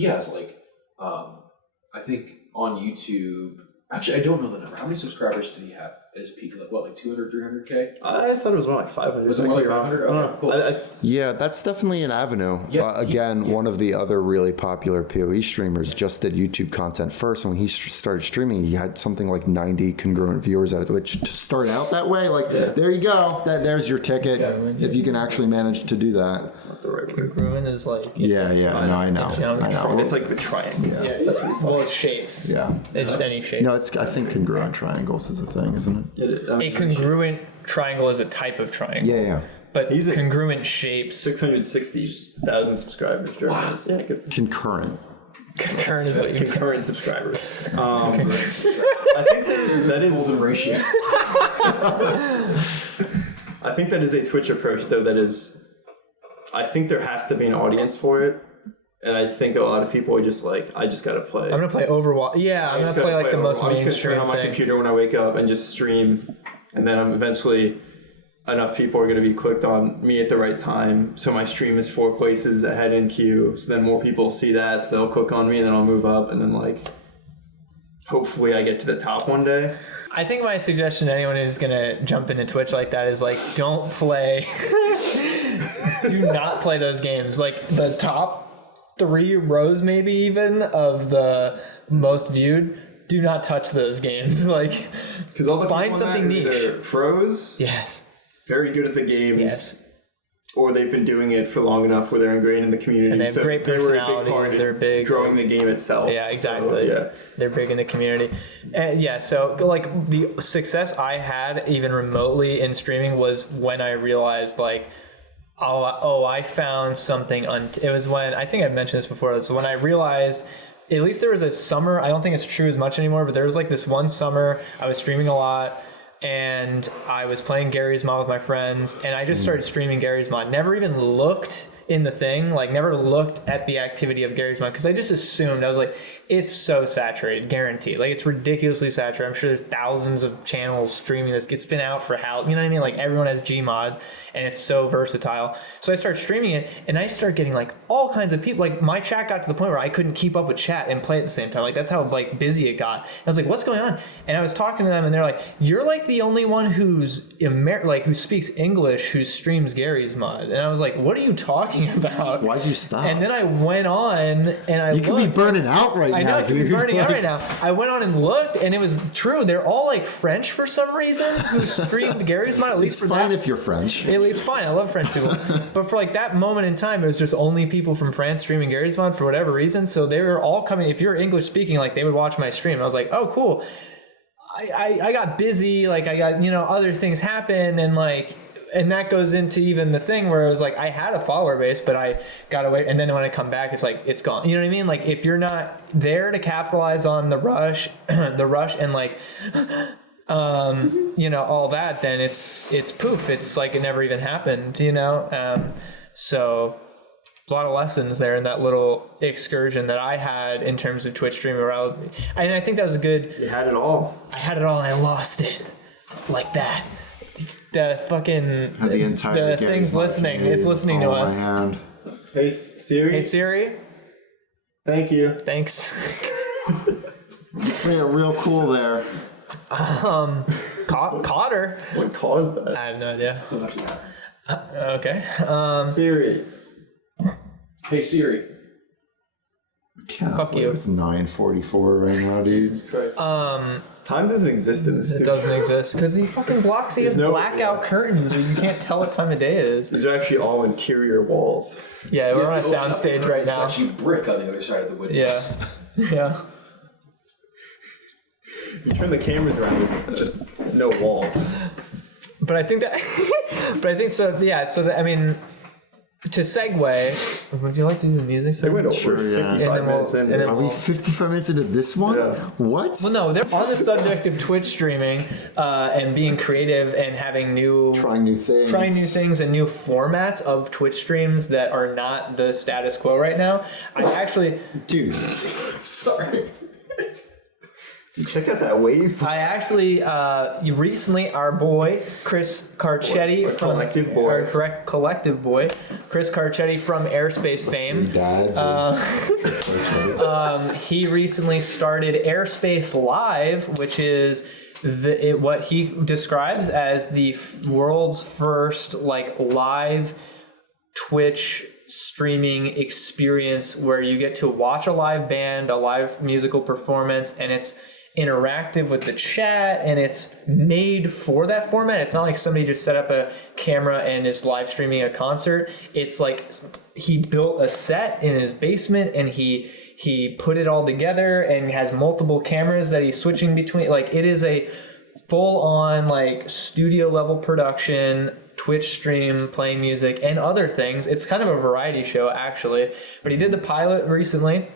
has like, I think on YouTube, actually I don't know the number. How many subscribers did he have at his peak? Like 200, 300K? I thought it was more like 500. Was it more like 500? Okay, cool. Yeah, that's definitely an avenue. Yeah, one of the other really popular PoE streamers just did YouTube content first, and when he started streaming, he had something like 90 congruent viewers at it, which to start out that way, there you go. There's your ticket, if you can actually manage to do that. That's not the right word. Congruent is like... I know. It's like the triangle. Yeah, that's what it's like. Well, it's shapes. Yeah. It's just any shape. No, I think congruent triangles is a thing, isn't it? A congruent triangle is a type of triangle. Yeah. But he's congruent shapes. 660,000 subscribers. Wow. Yeah, good. Concurrent. Concurrent is like concurrent subscribers. I think that is golden ratio. I think that is a Twitch approach, though. I think there has to be an audience for it. And I think a lot of people are just like, I just gotta play. I'm gonna play Overwatch. Yeah, I'm gonna play like the most mainstream thing. I'm just gonna turn on my computer when I wake up and just stream, and then eventually enough people are gonna be clicked on me at the right time, so my stream is 4 places ahead in queue. So then more people see that, so they'll click on me, and then I'll move up, and then like, hopefully I get to the top one day. I think my suggestion to anyone who's gonna jump into Twitch like that is like, don't play. Do not play those games. Like the top 3 rows maybe even of the most viewed, do not touch those games. Like, because all the find something niche. They're pros, very good at the games, or they've been doing it for long enough where they're ingrained in the community. And they have great personalities. They're big, growing the game itself. Yeah, exactly. So, they're big in the community. So like the success I had even remotely in streaming was when I realized like, I found something. It was when, I think I've mentioned this before. So when I realized, at least there was a summer, I don't think it's true as much anymore, but there was like this one summer I was streaming a lot, and I was playing Garry's Mod with my friends, and I just started streaming Garry's Mod. Never even looked in the thing, like never looked at the activity of Garry's Mod, because I just assumed, I was like, it's so saturated, guaranteed. Like, it's ridiculously saturated. I'm sure there's thousands of channels streaming this. It's been out for how, you know what I mean? Like, everyone has Gmod, and it's so versatile. So I started streaming it, and I started getting, like, all kinds of people. Like, my chat got to the point where I couldn't keep up with chat and play at the same time. Like, that's how, like, busy it got. And I was like, what's going on? And I was talking to them, and they're like, you're, like, the only one who speaks English who streams Garry's Mod. And I was like, what are you talking about? Why'd you stop? And then I went on, and You could be burning out right now. I know, it's burning out right now. I went on and looked, and it was true. They're all like French for some reason who streamed Garry's Mod. At least it's fine if you're French. It's fine. I love French people. But for like that moment in time, it was just only people from France streaming Garry's Mod for whatever reason. So they were all coming. If you're English speaking, like they would watch my stream. I was like, oh, cool. I got busy. Like I got, other things happen, and that goes into even the thing where it was like I had a follower base, but I got away. And then when I come back, it's like it's gone. You know what I mean? Like if you're not there to capitalize on the rush, and like, all that, then it's poof. It's like it never even happened. So a lot of lessons there in that little excursion that I had in terms of Twitch streaming, where I think that was a good. You had it all. I had it all, and I lost it like that. The fucking the thing's listening. It's listening to us. Hey Siri. Hey Siri. Thank you. Thanks. Yeah, real cool there. Caught her. What caused that? I have no idea. Sometimes it happens. Okay. Siri. Hey Siri. Fuck you. It's 9:44 right now, dude. Jesus Christ. Time doesn't exist in this It studio. doesn't exist because he fucking blocks. He has blackout curtains, or you can't tell what time of day it is. These are actually all interior walls. Yeah, we're on a soundstage right now. It's actually brick on the other side of the windows. Yeah. You turn the cameras around, there's just no walls. But I think so. Yeah. So that, to segue, would you like to do the music? They went over Sure, yeah. 55 minutes in. Are we 55 minutes into this one? Yeah. What? Well, no, they're on the subject of Twitch streaming and being creative and having Trying new things and new formats of Twitch streams that are not the status quo right now. I actually, Dude. Sorry. Check out that wave. I actually, recently, our boy Chris Carcetti from collective boy. our correct collective boy, Chris Carcetti from Airspace fame. Dads. He recently started Airspace Live, which is what he describes as the world's first like live Twitch streaming experience where you get to watch a live band, a live musical performance, and it's interactive with the chat, and it's made for that format. It's not like somebody just set up a camera and is live streaming a concert. It's like he built a set in his basement and he put it all together and has multiple cameras that he's switching between. Like, it is a full on like studio level production, Twitch stream, playing music and other things. It's kind of a variety show actually, but he did the pilot recently,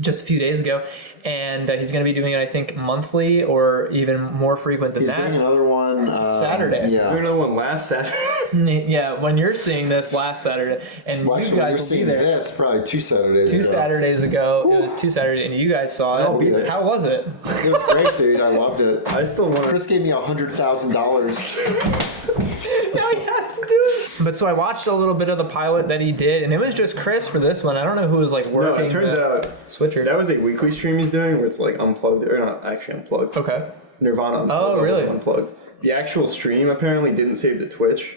just a few days ago, and he's going to be doing it, I think, monthly or even more frequent than He's that. doing another one Saturday. Doing Yeah. another one last Saturday. Yeah, when you're seeing this last Saturday, and Well, you actually, guys you're will be seeing there. this probably 2 Saturdays Two ago. Saturdays ago, it was 2 Saturdays, and you guys saw it. I'll be there. How was it? It was great, dude. I loved it. I still want to. Chris gave me $100,000. Now he has to do it. But so I watched a little bit of the pilot that he did, and it was just Chris for this one. I don't know who was like No, working. it turns out switcher. that was a weekly stream he's doing where it's like unplugged, or not actually unplugged. Okay. Nirvana unplugged. Oh, that really? was unplugged. The actual stream apparently didn't save to Twitch.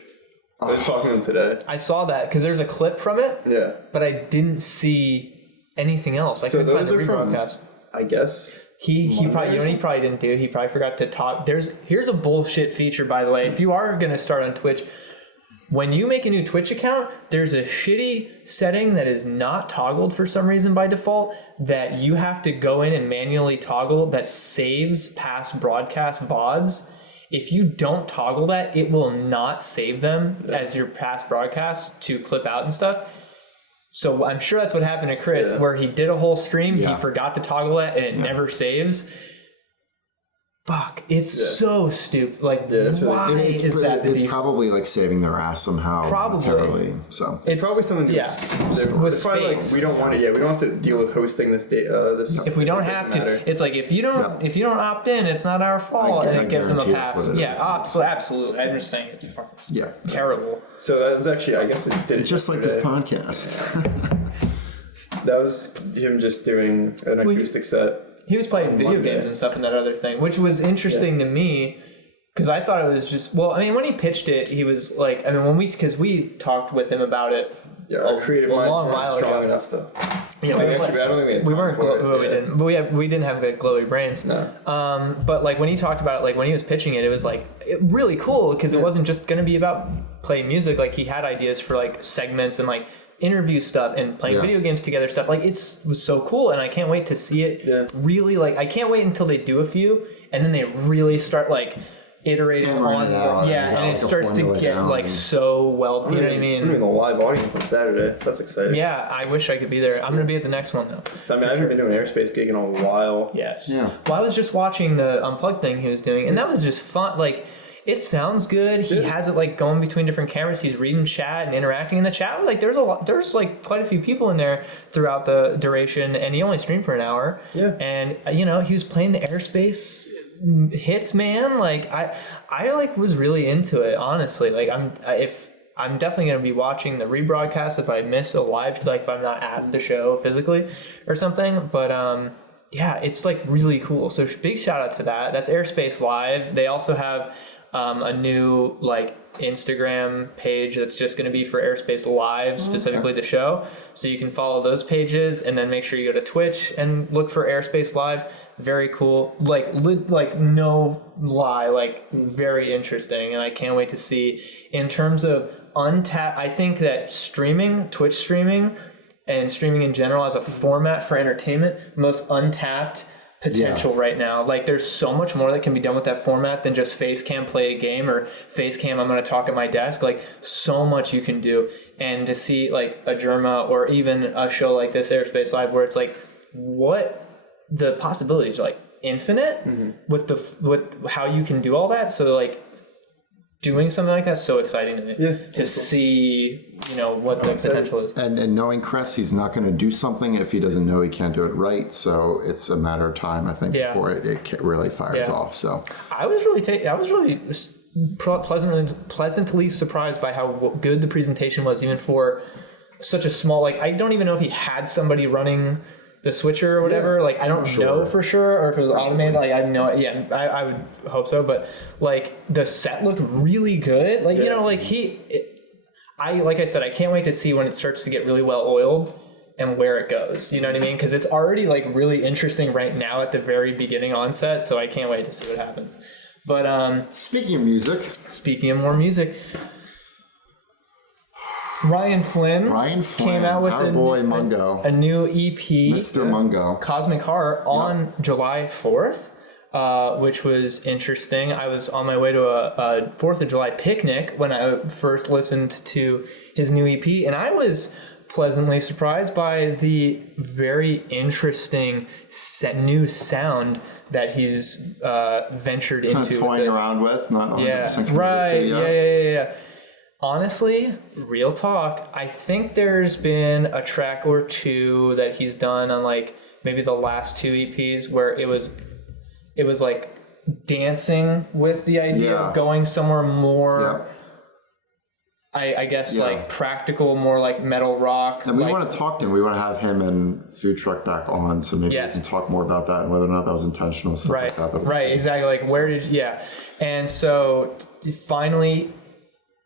I was talking to him today. I saw that because there's a clip from it, Yeah. but I didn't see anything else. I So couldn't find those the are from, rebroadcast. I guess. He Monday probably, or you know what he probably didn't do? He probably forgot to talk. Here's a bullshit feature, by the way. If you are going to start on Twitch, when you make a new Twitch account, there's a shitty setting that is not toggled for some reason by default that you have to go in and manually toggle that saves past broadcast VODs. If you don't toggle that, it will not save them as your past broadcasts to clip out and stuff. So I'm sure that's what happened to Chris, where he did a whole stream, he forgot to toggle it, and it never saves. Fuck, it's so stupid. Like, that's really why is that the It's default? probably like saving their ass somehow. Probably. Monetarily, so. It's probably something to do with it's probably like space. we don't want to. Yeah, we don't have to deal with hosting this data. This If we don't it have doesn't to, matter. it's like if you don't opt in, it's not our fault, and I it gives them a guarantee that's pass. what it Yeah, is. absolutely. I'm just saying it's fucking terrible. So that was actually, I guess it did it Just like this yesterday. podcast. That was him just doing an acoustic set. He was playing video Monday. games and stuff in that other thing, which was interesting to me because I thought it was just, well, I mean, when he pitched it, he was like, I mean, because we talked with him about it Yeah, our creative minds weren't strong enough though. Yeah, Like, actually, I don't think we had we time weren't, for it, well, we yeah. didn't, but we didn't have good glowy brains. No. But like when he talked about it, like when he was pitching it, it was like really cool because it wasn't just going to be about playing music. Like he had ideas for like segments and like interview stuff and playing video games together stuff. Like was so cool, and I can't wait to see it. Really, like I can't wait until they do a few and then they really start like iterating on and it starts to get like so well. Do you know what I mean? I'm doing a live audience on Saturday, so that's exciting. Yeah, I wish I could be there. I'm gonna be at the next one though. So, I mean, I haven't been doing an airspace gig in a while. Yes. Yeah. Well, I was just watching the Unplugged thing he was doing, and that was just fun. Like, it sounds good. He has it like going between different cameras. He's reading chat and interacting in the chat. Like, there's like quite a few people in there throughout the duration, and he only streamed for an hour. Yeah. And he was playing the Airspace hits, man. Like, I like was really into it, honestly. Like, I'm definitely going to be watching the rebroadcast if I miss a live, like if I'm not at the show physically or something. But yeah, it's like really cool. So big shout out to that. That's Airspace Live. They also have a new like Instagram page that's just going to be for Airspace Live, specifically the show. So you can follow those pages and then make sure you go to Twitch and look for Airspace Live. Very cool. Like no lie, like very interesting, and I can't wait to see. In terms of untapped, I think that Twitch streaming and streaming in general as a format for entertainment, most untapped potential right now. Like there's so much more that can be done with that format than just face cam play a game or face cam I'm going to talk at my desk. Like so much you can do. and to see like a Germa or even a show like this, Aerospace Live, where it's like, what the possibilities are like infinite with how you can do all that. So like doing something like that's so exciting to me. Yeah, to see, what the potential is. And knowing Chris, he's not going to do something if he doesn't know he can't do it right. So it's a matter of time, I think, before it really fires off. So I was really pleasantly surprised by how good the presentation was, even for such a small. Like, I don't even know if he had somebody running the switcher or whatever. Like, I don't know for sure, or if it was automated. Like, I have no. Yeah, I would hope so. But like, the set looked really good. Like, like I said, I can't wait to see when it starts to get really well oiled and where it goes. You know what I mean? Because it's already like really interesting right now at the very beginning onset. So I can't wait to see what happens. But speaking of music, speaking of more music. Ryan Flynn came out with our boy Mungo, a new EP, Mr. Mungo, Cosmic Heart, on July 4th, which was interesting. I was on my way to a 4th of July picnic when I first listened to his new EP, and I was pleasantly surprised by the very interesting new sound that he's ventured into. Toying around with, not 100% right, yeah. Honestly, real talk, I think there's been a track or two that he's done on like maybe the last 2 EPs where it was like dancing with the idea of going somewhere more, I guess like practical, more like metal rock. And we want to talk to him. We want to have him and Food Truck back on, so maybe we can talk more about that and whether or not that was intentional, stuff like that. Right, exactly. Like where did, and so finally,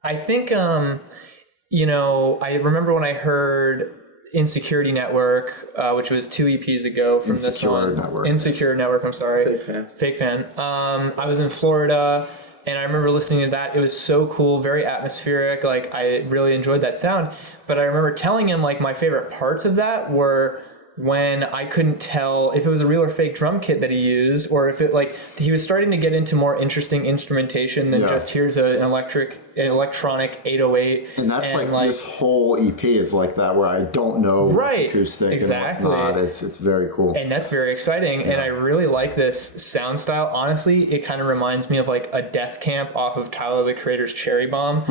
I think, I remember when I heard Insecurity Network, which was 2 EPs ago from this one. Insecure Network, I'm sorry. Fake fan. I was in Florida, and I remember listening to that. It was so cool, very atmospheric. Like, I really enjoyed that sound. But I remember telling him, like, my favorite parts of that were when I couldn't tell if it was a real or fake drum kit that he used, or if it like he was starting to get into more interesting instrumentation than just here's an electronic 808. And that's like this whole EP is like that, where I don't know what's acoustic and what's not. It's very cool. And that's very exciting. And I really like this sound style. Honestly, it kind of reminds me of like a Death Camp off of Tyler the Creator's Cherry Bomb,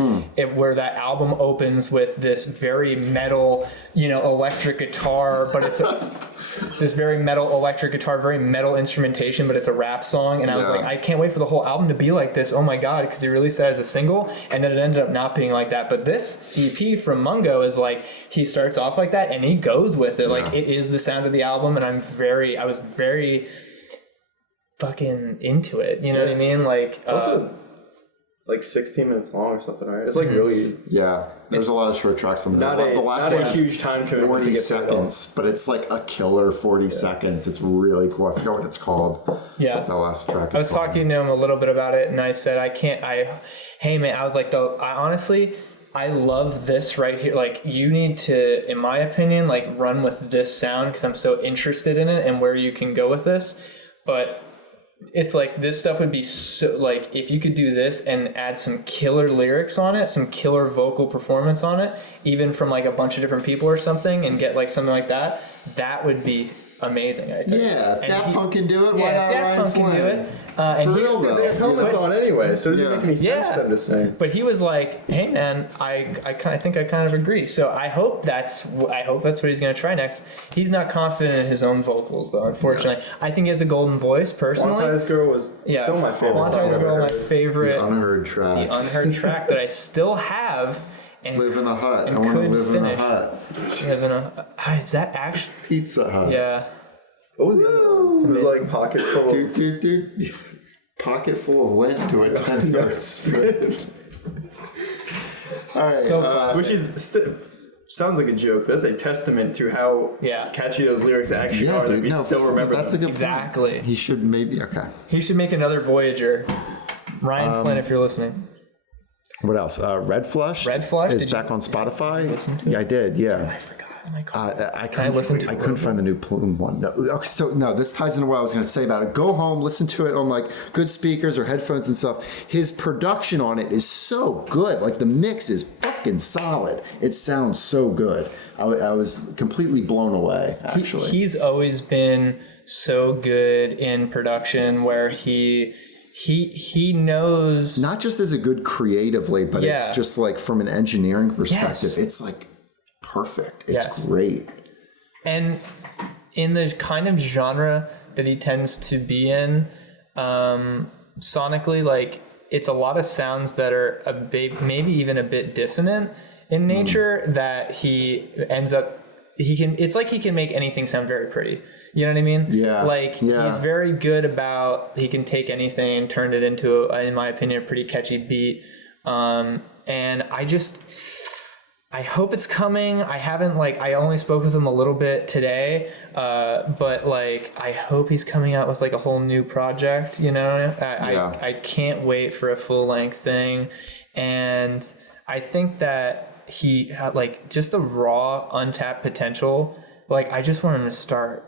where that album opens with this very metal, electric guitar, but it's this very metal electric guitar, very metal instrumentation, but it's a rap song. And I was like, I can't wait for the whole album to be like this. Oh my God, because he released that as a single, and then it ended up not being like that. But this EP from Mungo is like, he starts off like that and he goes with it. Like, it is the sound of the album, and I was very fucking into it. You know what I mean? Like, it's also like 16 minutes long or something, right? It's like really... Yeah, there's a lot of short tracks on there. The last one, a huge time commitment 40 seconds, but it's like a killer 40 seconds. It's really cool. I forgot what it's called. Yeah. The last track is I was talking to him a little bit about it, and I said, hey man, I was like, honestly, I love this right here. Like, you need to, in my opinion, like run with this sound because I'm so interested in it and where you can go with this. But it's like, this stuff would be so, like, if you could do this and add some killer lyrics on it, some killer vocal performance on it, even from like a bunch of different people or something, and get like something like that, that would be amazing, I think. Yeah, if Daft Punk can do it, why not Ryan Flynn? Can do it. For real though. They have helmets on anyway, so it doesn't make any sense for them to sing. But he was like, hey man, I think I kind of agree. So I hope that's what he's going to try next. He's not confident in his own vocals though, unfortunately. I think he has a golden voice, personally. Quantized Girl was still my favorite. Quantized Girl, my favorite. The unheard track that I still have. And live in a hut. I want to live in a hut. Live in a... is that actually... Pizza Hut. Yeah. What was the other one? It was like pocket full of... Pocket full of lint to a 10-yard sprint. All right. So which is... sounds like a joke, but that's a testament to how catchy those lyrics actually are, that we still remember that's them. A good point. He should maybe... Okay. He should make another Voyager. Ryan Flynn, if you're listening. What else? Red Flush. Red Flush is back on Spotify. Yeah, I did. Yeah. I forgot. Oh my God. I couldn't find the new Plume one. No, okay, this ties into what I was going to say about it. Go home, listen to it on like good speakers or headphones and stuff. His production on it is so good. Like the mix is fucking solid. It sounds so good. I was completely blown away. Actually, he's always been so good in production, where he knows, not just as a good creatively, but it's just like from an engineering perspective, it's like perfect. It's great. And in the kind of genre that he tends to be in, sonically, like it's a lot of sounds that are maybe even a bit dissonant in nature, that it's like he can make anything sound very pretty. You know what I mean? Yeah. Like he's very good about, he can take anything and turn it into, in my opinion, a pretty catchy beat. And I hope it's coming. I only spoke with him a little bit today, but like I hope he's coming out with like a whole new project, you know? I can't wait for a full length thing. And I think that he had like just the raw untapped potential. Like I just want him to start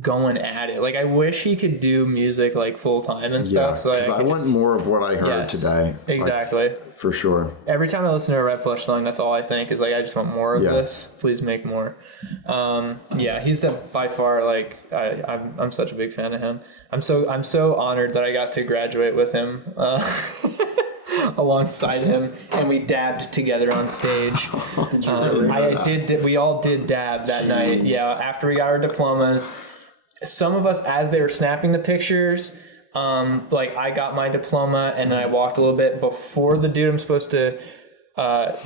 going at it. Like I wish he could do music like full time and stuff. So I want more of what I heard today. Exactly. Like, for sure. Every time I listen to a Red Flush song, that's all I think is like, I just want more of this. Please make more. He's by far like I'm such a big fan of him. I'm so honored that I got to graduate with him. Alongside him, and we dabbed together on stage. We all did dab that night. Yeah, after we got our diplomas. Some of us, as they were snapping the pictures, like I got my diploma and I walked a little bit before the dude I'm supposed to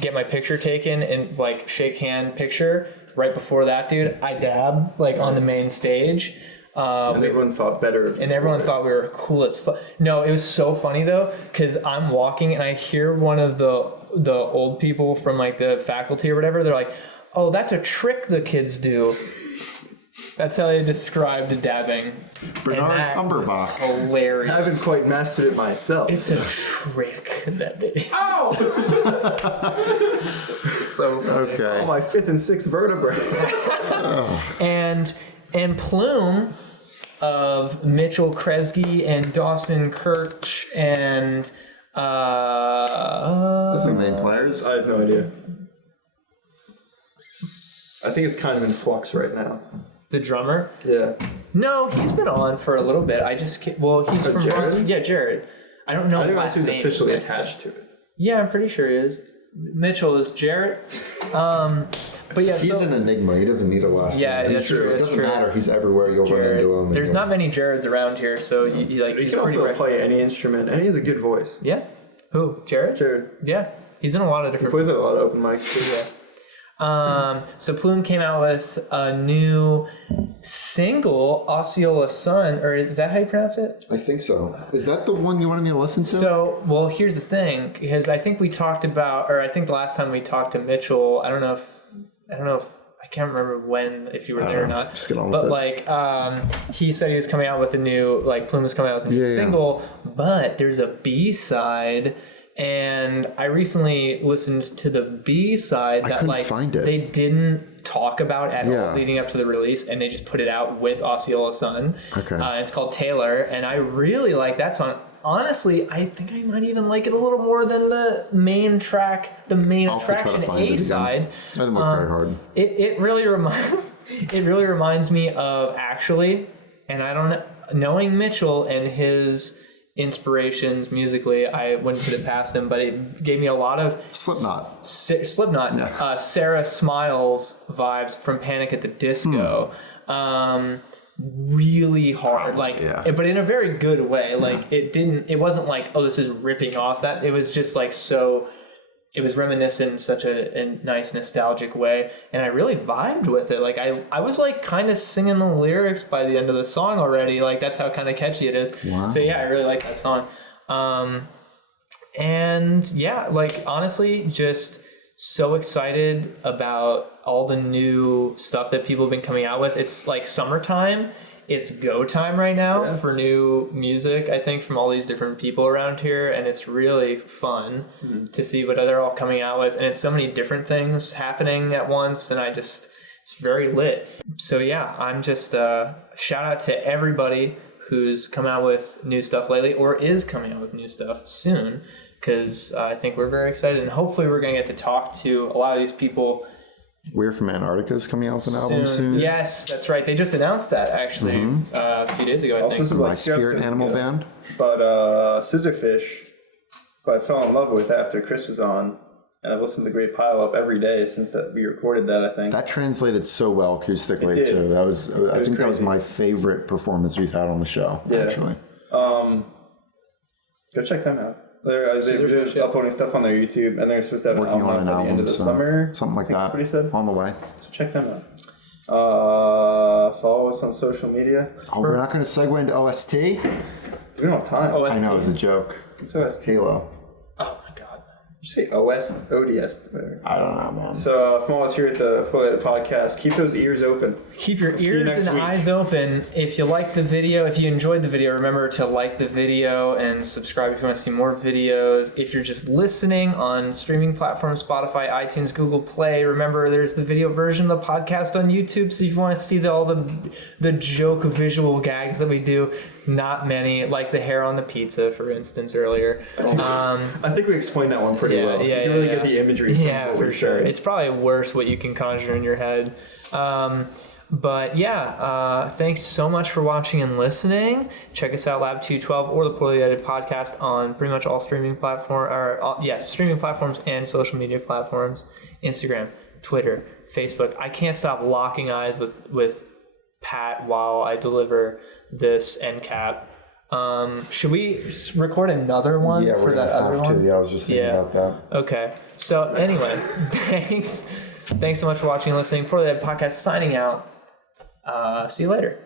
get my picture taken and like shake hand picture. Right before that dude, I dabbed like on the main stage. And everyone thought better. And everyone thought we were cool as fuck. No, it was so funny though, because I'm walking and I hear one of the old people from like the faculty or whatever. They're like, "Oh, that's a trick the kids do." That's how they described dabbing. Bernard Cumberbatch. Hilarious. I haven't quite mastered it myself. It's a trick that they. Ow! So funny. Okay. Oh, my fifth and sixth vertebrae. And Plume of Mitchell Kresge and Dawson Kirch and Those are the main players. I have no idea. I think it's kind of in flux right now. the drummer. Yeah. No, he's been on for a little bit. He's from Jared? Yeah, Jared. I don't know I his think last he's name. officially attached to it. Yeah, I'm pretty sure he is. Mitchell is Jarrett. But yeah, he's an enigma. He doesn't need a last name. Yeah, that's true. It doesn't matter. He's everywhere. You'll run into him. There's not many Jareds around here, so he can also play any instrument, and he has a good voice. Yeah. Who? Jared? Jared. Yeah. He's in a lot of He different. plays at a lot of open mics too. Yeah. So Plume came out with a new single, Osceola Sun, or is that how you pronounce it? I think so. Is that the one you wanted me to listen to? So, well, here's the thing, because I think we talked about, or I think the last time we talked to Mitchell, I can't remember when, if you were there or not. Just get on with it. He said he was coming out with a new, Plume was coming out with a new single, but there's a B-side. And I recently listened to the B-side that find it. They didn't talk about at all leading up to the release, and they just put it out with Osceola Sun. Okay. It's called Taylor, and I really like that song. Honestly, I think I might even like it a little more than the main track, the main attraction A-side. I didn't look very hard. It really reminds me of Actually, and I don't know, knowing Mitchell and his inspirations musically, I wouldn't put it past him, but it gave me a lot of Slipknot. Sarah Smiles vibes from Panic at the Disco. Really hard, but in a very good way. It wasn't like, oh, this is ripping off that. It was just it was reminiscent in such a nice nostalgic way, and I really vibed with it. I was kind of singing the lyrics by the end of the song already. That's how kind of catchy it is. Wow. So yeah, I really like that song. And yeah, honestly, just so excited about all the new stuff that people have been coming out with. It's summertime. It's go time right now for new music, I think, from all these different people around here, and it's really fun to see what they're all coming out with, and it's so many different things happening at once, and It's very lit. So yeah, I'm just shout out to everybody who's come out with new stuff lately or is coming out with new stuff soon, because I think we're very excited, and hopefully we're going to get to talk to a lot of these people. We're from Antarctica is coming out with an album soon. Yes, that's right. They just announced that actually a few days ago. I think. This is My like Spirit Animal Band. But Scissorfish, who I fell in love with after Chris was on, and I've listened to the Great Pile Up every day since that we recorded that. I think That translated so well acoustically It did. too. That was I think that was crazy. my favorite performance we've had on the show. Yeah. Actually. Go check them out. They're uploading stuff on their YouTube, and they're supposed to have an Working album on an out by the album end of the so summer. something like I think that. that's what he said. On the way. So check them out. Follow us on social media. Oh, we're not going to segue into OST. We don't have time. OST. I know, it was a joke. It's OST. Halo. Oh my god. Did you say OS? ODS? Whatever. I don't know, man. So from all us here at the Affiliated Podcast, keep those ears open. Keep your See you ears next and week. eyes open. If you like the video, if you enjoyed the video, remember to like the video and subscribe if you want to see more videos. If you're just listening on streaming platforms, Spotify, iTunes, Google Play, remember there's the video version of the podcast on YouTube. So if you want to see all the joke visual gags that we do, not many, like the hair on the pizza, for instance, earlier. I think we explained that one pretty well. Yeah, you can really get the imagery. Yeah, from what for we sure. said. It's probably worse what you can conjure in your head. But yeah, thanks so much for watching and listening. Check us out, Lab 212 or the Poorly Edited Podcast on pretty much all streaming streaming platforms and social media platforms: Instagram, Twitter, Facebook. I can't stop locking eyes with Pat while I deliver this end cap. Should we record another one Yeah, for we're that going to other have one? to. Yeah, I was just thinking about that. Okay. So anyway, thanks so much for watching and listening. Poorly Edited Podcast signing out. See you later.